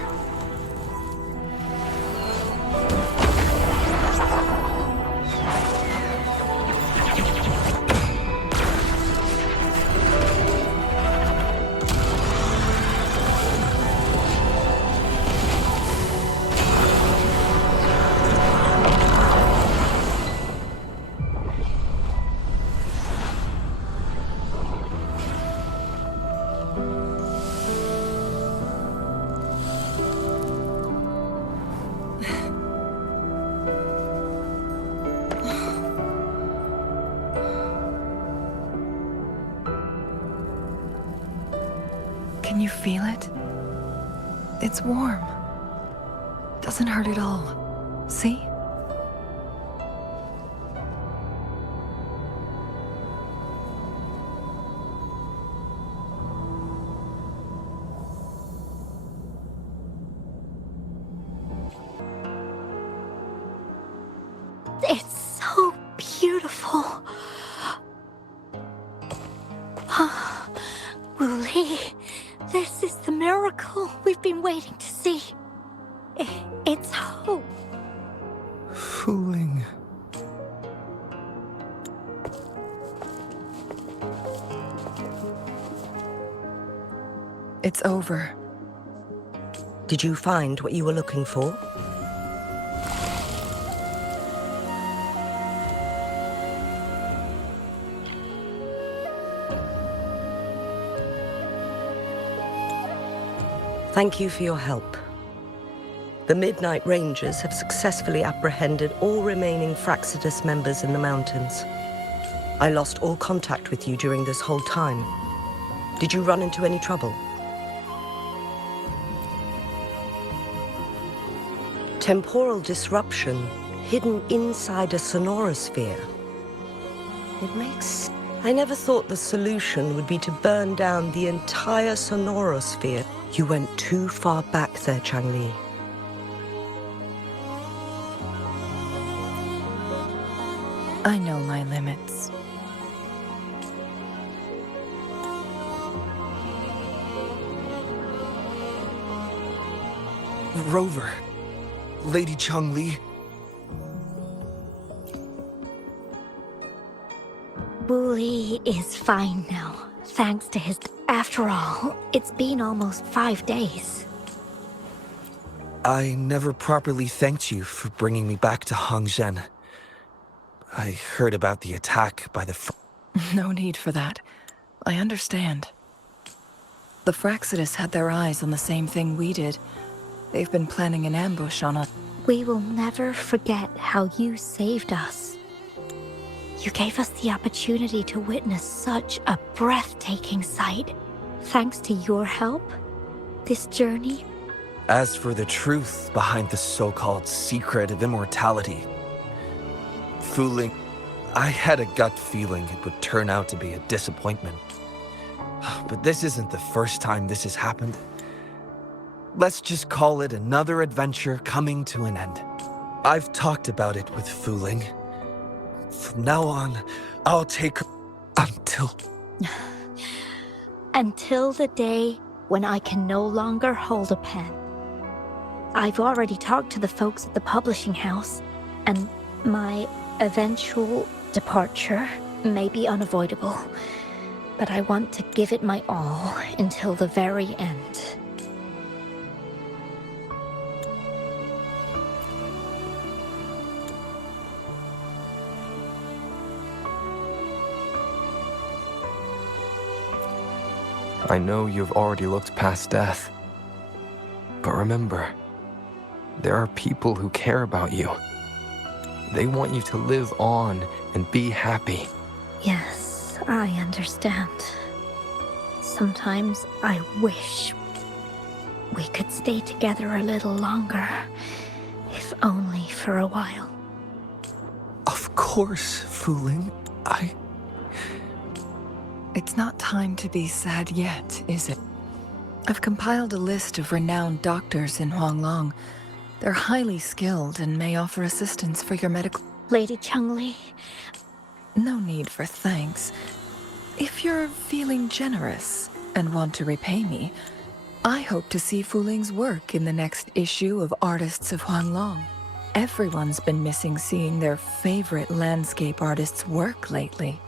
Can you feel it? It's warm. Doesn't hurt at all. See? It's so beautiful. Wooly, this is the miracle we've been waiting to see. It's hope. Fooling. It's over. Did you find what you were looking for? Thank you for your help. The Midnight Rangers have successfully apprehended all remaining Fraxidus members in the mountains. I lost all contact with you during this whole time. Did you run into any trouble? Temporal disruption hidden inside a sonorosphere. It makes... I never thought the solution would be to burn down the entire sonorosphere. You went too far back there, Changli. I know my limits. Rover. Lady Changli. Wooly is fine now, thanks to his... After all, it's been almost 5 days. I never properly thanked you for bringing me back to Hongzhen. I heard about the attack by the... No need for that. I understand. The Fraxidus had their eyes on the same thing we did. They've been planning an ambush on us. We will never forget how you saved us. You gave us the opportunity to witness such a breathtaking sight. Thanks to your help, this journey... As for the truth behind the so-called secret of immortality, fooling, I had a gut feeling it would turn out to be a disappointment. But this isn't the first time this has happened. Let's just call it another adventure coming to an end. I've talked about it with Fooling. From now on, I'll take her until... Until the day when I can no longer hold a pen. I've already talked to the folks at the publishing house, and my eventual departure may be unavoidable, but I want to give it my all until the very end. I know you've already looked past death. But remember, there are people who care about you. They want you to live on and be happy. Yes, I understand. Sometimes I wish we could stay together a little longer, if only for a while. Of course, Fooling. It's not time to be sad yet, is it? I've compiled a list of renowned doctors in Huanglong. They're highly skilled and may offer assistance for your medical... Lady Changli, No need for thanks. If you're feeling generous and want to repay me, I hope to see Fuling's work in the next issue of Artists of Huanglong. Everyone's been missing seeing their favorite landscape artists work lately.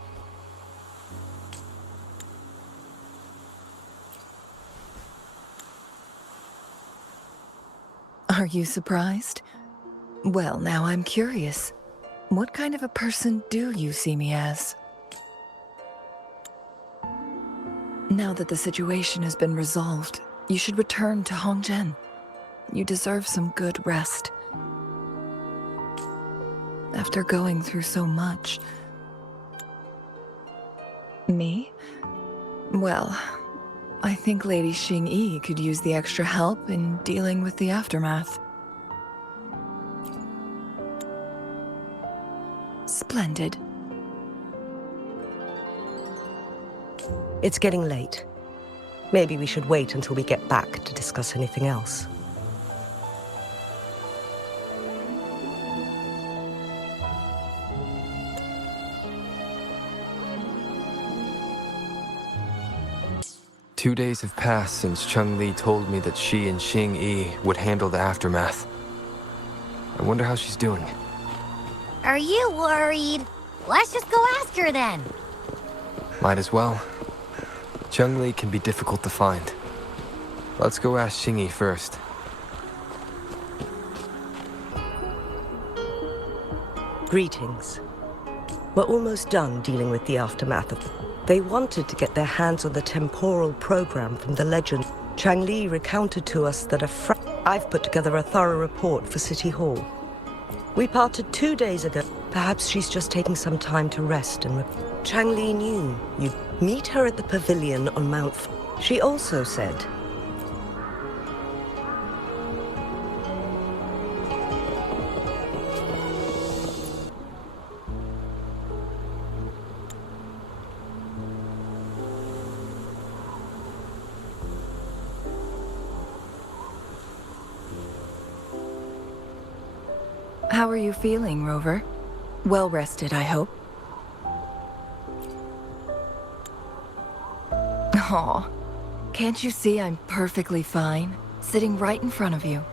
Are you surprised? Well, now I'm curious. What kind of a person do you see me as? Now that the situation has been resolved, you should return to Hongzhen. You deserve some good rest. After going through so much. Me? Well, I think Lady Xingyi could use the extra help in dealing with the aftermath. Splendid. It's getting late. Maybe we should wait until we get back to discuss anything else. Two days have passed since Changli told me that she and Xingyi would handle the aftermath. I wonder how she's doing. Are you worried? Let's just go ask her then. Might as well. Changli can be difficult to find. Let's go ask Xingyi first. Greetings. We're almost done dealing with the aftermath of... They wanted to get their hands on the temporal program from the legend. Changli recounted to us that I've put together a thorough report for City Hall. We parted 2 days ago. Perhaps she's just taking some time to rest and... Changli knew you'd meet her at the pavilion on Mount... She also said... How are you feeling, Rover? Well rested, I hope. Aw, can't you see I'm perfectly fine, sitting right in front of you?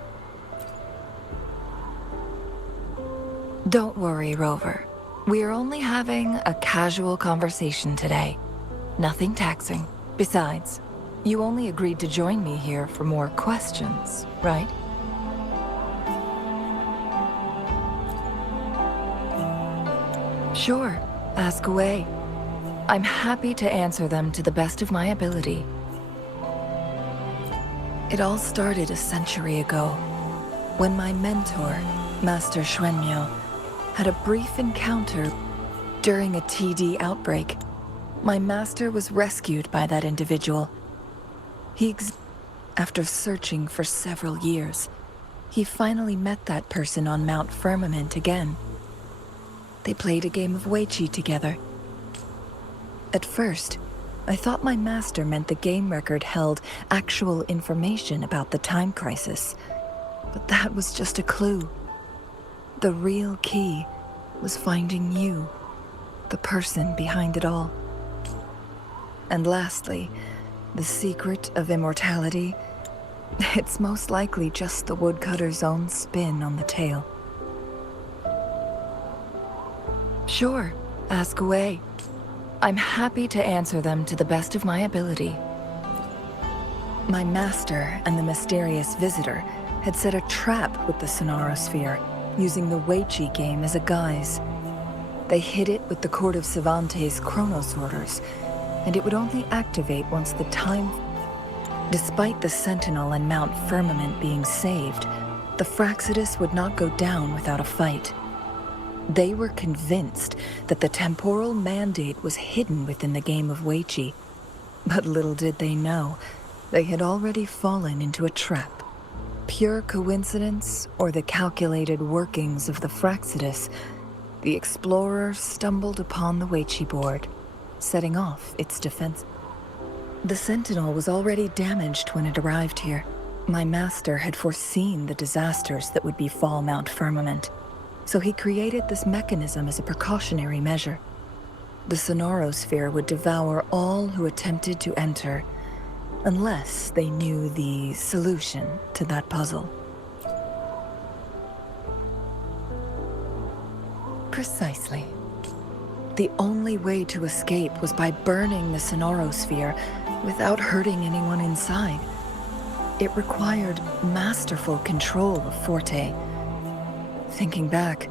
Don't worry, Rover. We're only having a casual conversation today. Nothing taxing. Besides, you only agreed to join me here for more questions, right? Sure, ask away. I'm happy to answer them to the best of my ability. It all started a century ago, when my mentor, Master Xuanmiao, had a brief encounter during a TD outbreak. My master was rescued by that individual. After searching for several years, he finally met that person on Mount Firmament again. They played a game of Weiqi together. At first, I thought my master meant the game record held actual information about the time crisis. But that was just a clue. The real key was finding you, the person behind it all. And lastly, the secret of immortality. It's most likely just the woodcutter's own spin on the tale. Sure, ask away. I'm happy to answer them to the best of my ability. My master and the mysterious visitor had set a trap with the Sonarosphere, using the Weiqi game as a guise. They hid it with the Court of Cervantes' chronosorters, and it would only activate once the time... Despite the Sentinel and Mount Firmament being saved, the Fraxidus would not go down without a fight. They were convinced that the temporal mandate was hidden within the game of Weiqi. But little did they know, they had already fallen into a trap. Pure coincidence or the calculated workings of the Fraxidus, the explorer stumbled upon the Weiqi board, setting off its defense. The Sentinel was already damaged when it arrived here. My master had foreseen the disasters that would befall Mount Firmament, so he created this mechanism as a precautionary measure. The Sonorosphere would devour all who attempted to enter, unless they knew the solution to that puzzle. Precisely. The only way to escape was by burning the Sonorosphere without hurting anyone inside. It required masterful control of Forte. Thinking back,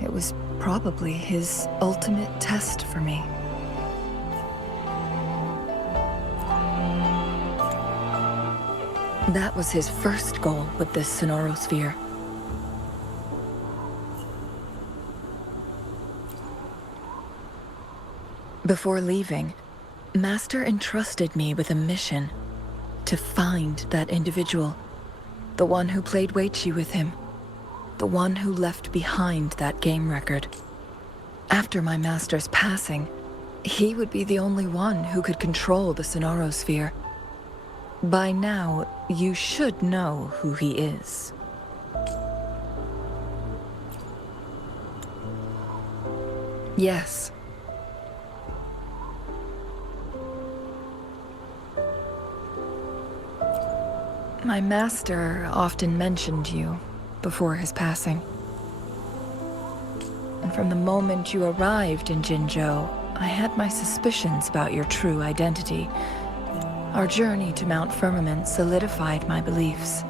it was probably his ultimate test for me. That was his first goal with this Sonorosphere. Before leaving, Master entrusted me with a mission to find that individual, the one who played Weichi with him, the one who left behind that game record. After my master's passing, he would be the only one who could control the Sonorosphere. By now, you should know who he is. Yes. My master often mentioned you before his passing. And from the moment you arrived in Jinzhou, I had my suspicions about your true identity. Our journey to Mount Firmament solidified my beliefs.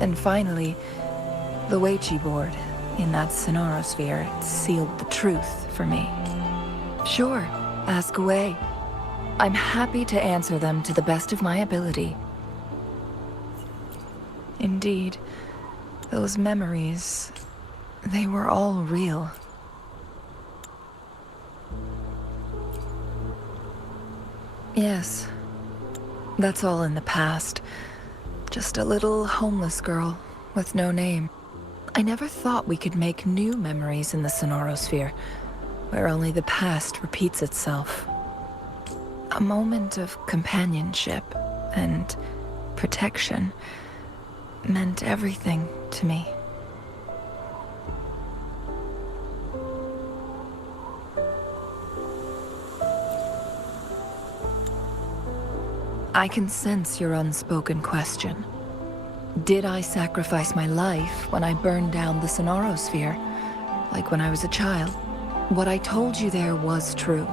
And finally, the Weichi board in that Sonorosphere sealed the truth for me. Sure, ask away. I'm happy to answer them to the best of my ability. Indeed, those memories, they were all real. Yes, that's all in the past. Just a little homeless girl with no name. I never thought we could make new memories in the Sonorosphere, where only the past repeats itself. A moment of companionship and protection meant everything to me. I can sense your unspoken question. Did I sacrifice my life when I burned down the Sonorosphere, like when I was a child? What I told you there was true.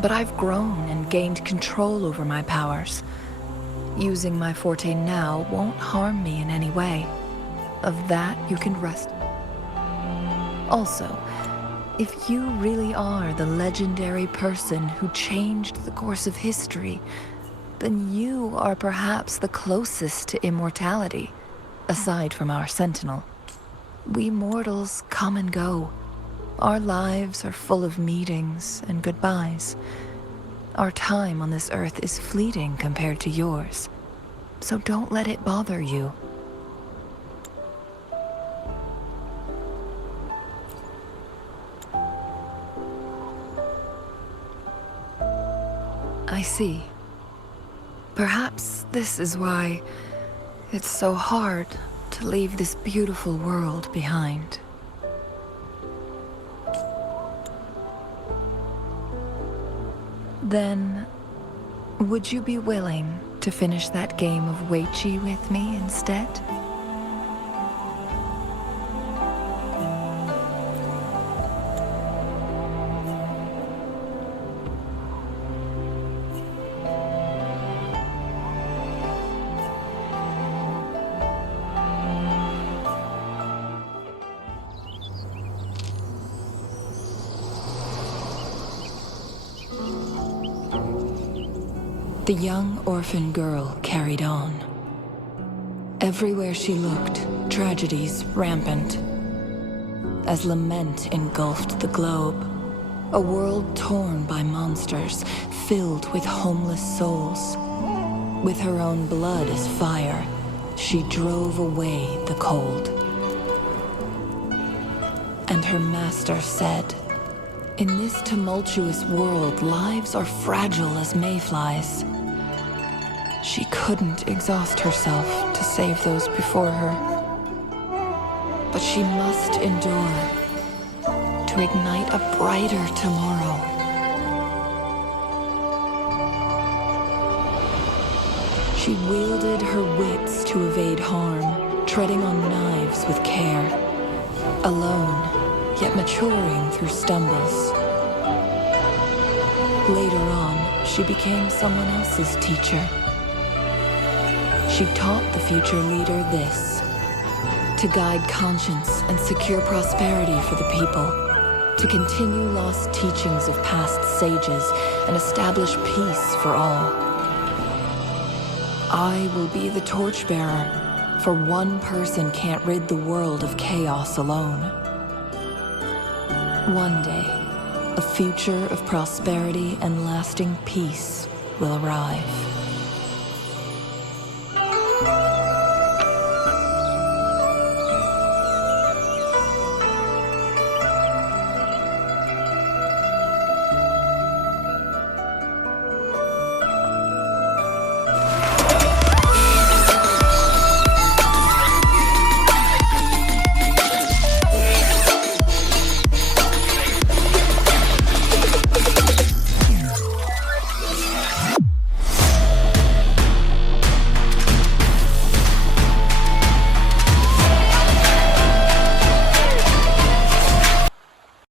But I've grown and gained control over my powers. Using my Forte now won't harm me in any way. Of that you can rest. Also, if you really are the legendary person who changed the course of history, then you are perhaps the closest to immortality, aside from our Sentinel. We mortals come and go. Our lives are full of meetings and goodbyes. Our time on this earth is fleeting compared to yours, so don't let it bother you. I see. Perhaps this is why it's so hard to leave this beautiful world behind. Then, would you be willing to finish that game of Weichi with me instead? The young orphan girl carried on. Everywhere she looked, tragedies rampant. As lament engulfed the globe, a world torn by monsters, filled with homeless souls. With her own blood as fire, she drove away the cold. And her master said, "In this tumultuous world, lives are fragile as mayflies. She couldn't exhaust herself to save those before her. But she must endure to ignite a brighter tomorrow. She wielded her wits to evade harm, treading on knives with care. Alone, yet maturing through stumbles. Later on, she became someone else's teacher. She taught the future leader this: to guide conscience and secure prosperity for the people, to continue lost teachings of past sages and establish peace for all. I will be the torchbearer, for one person can't rid the world of chaos alone. One day, a future of prosperity and lasting peace will arrive.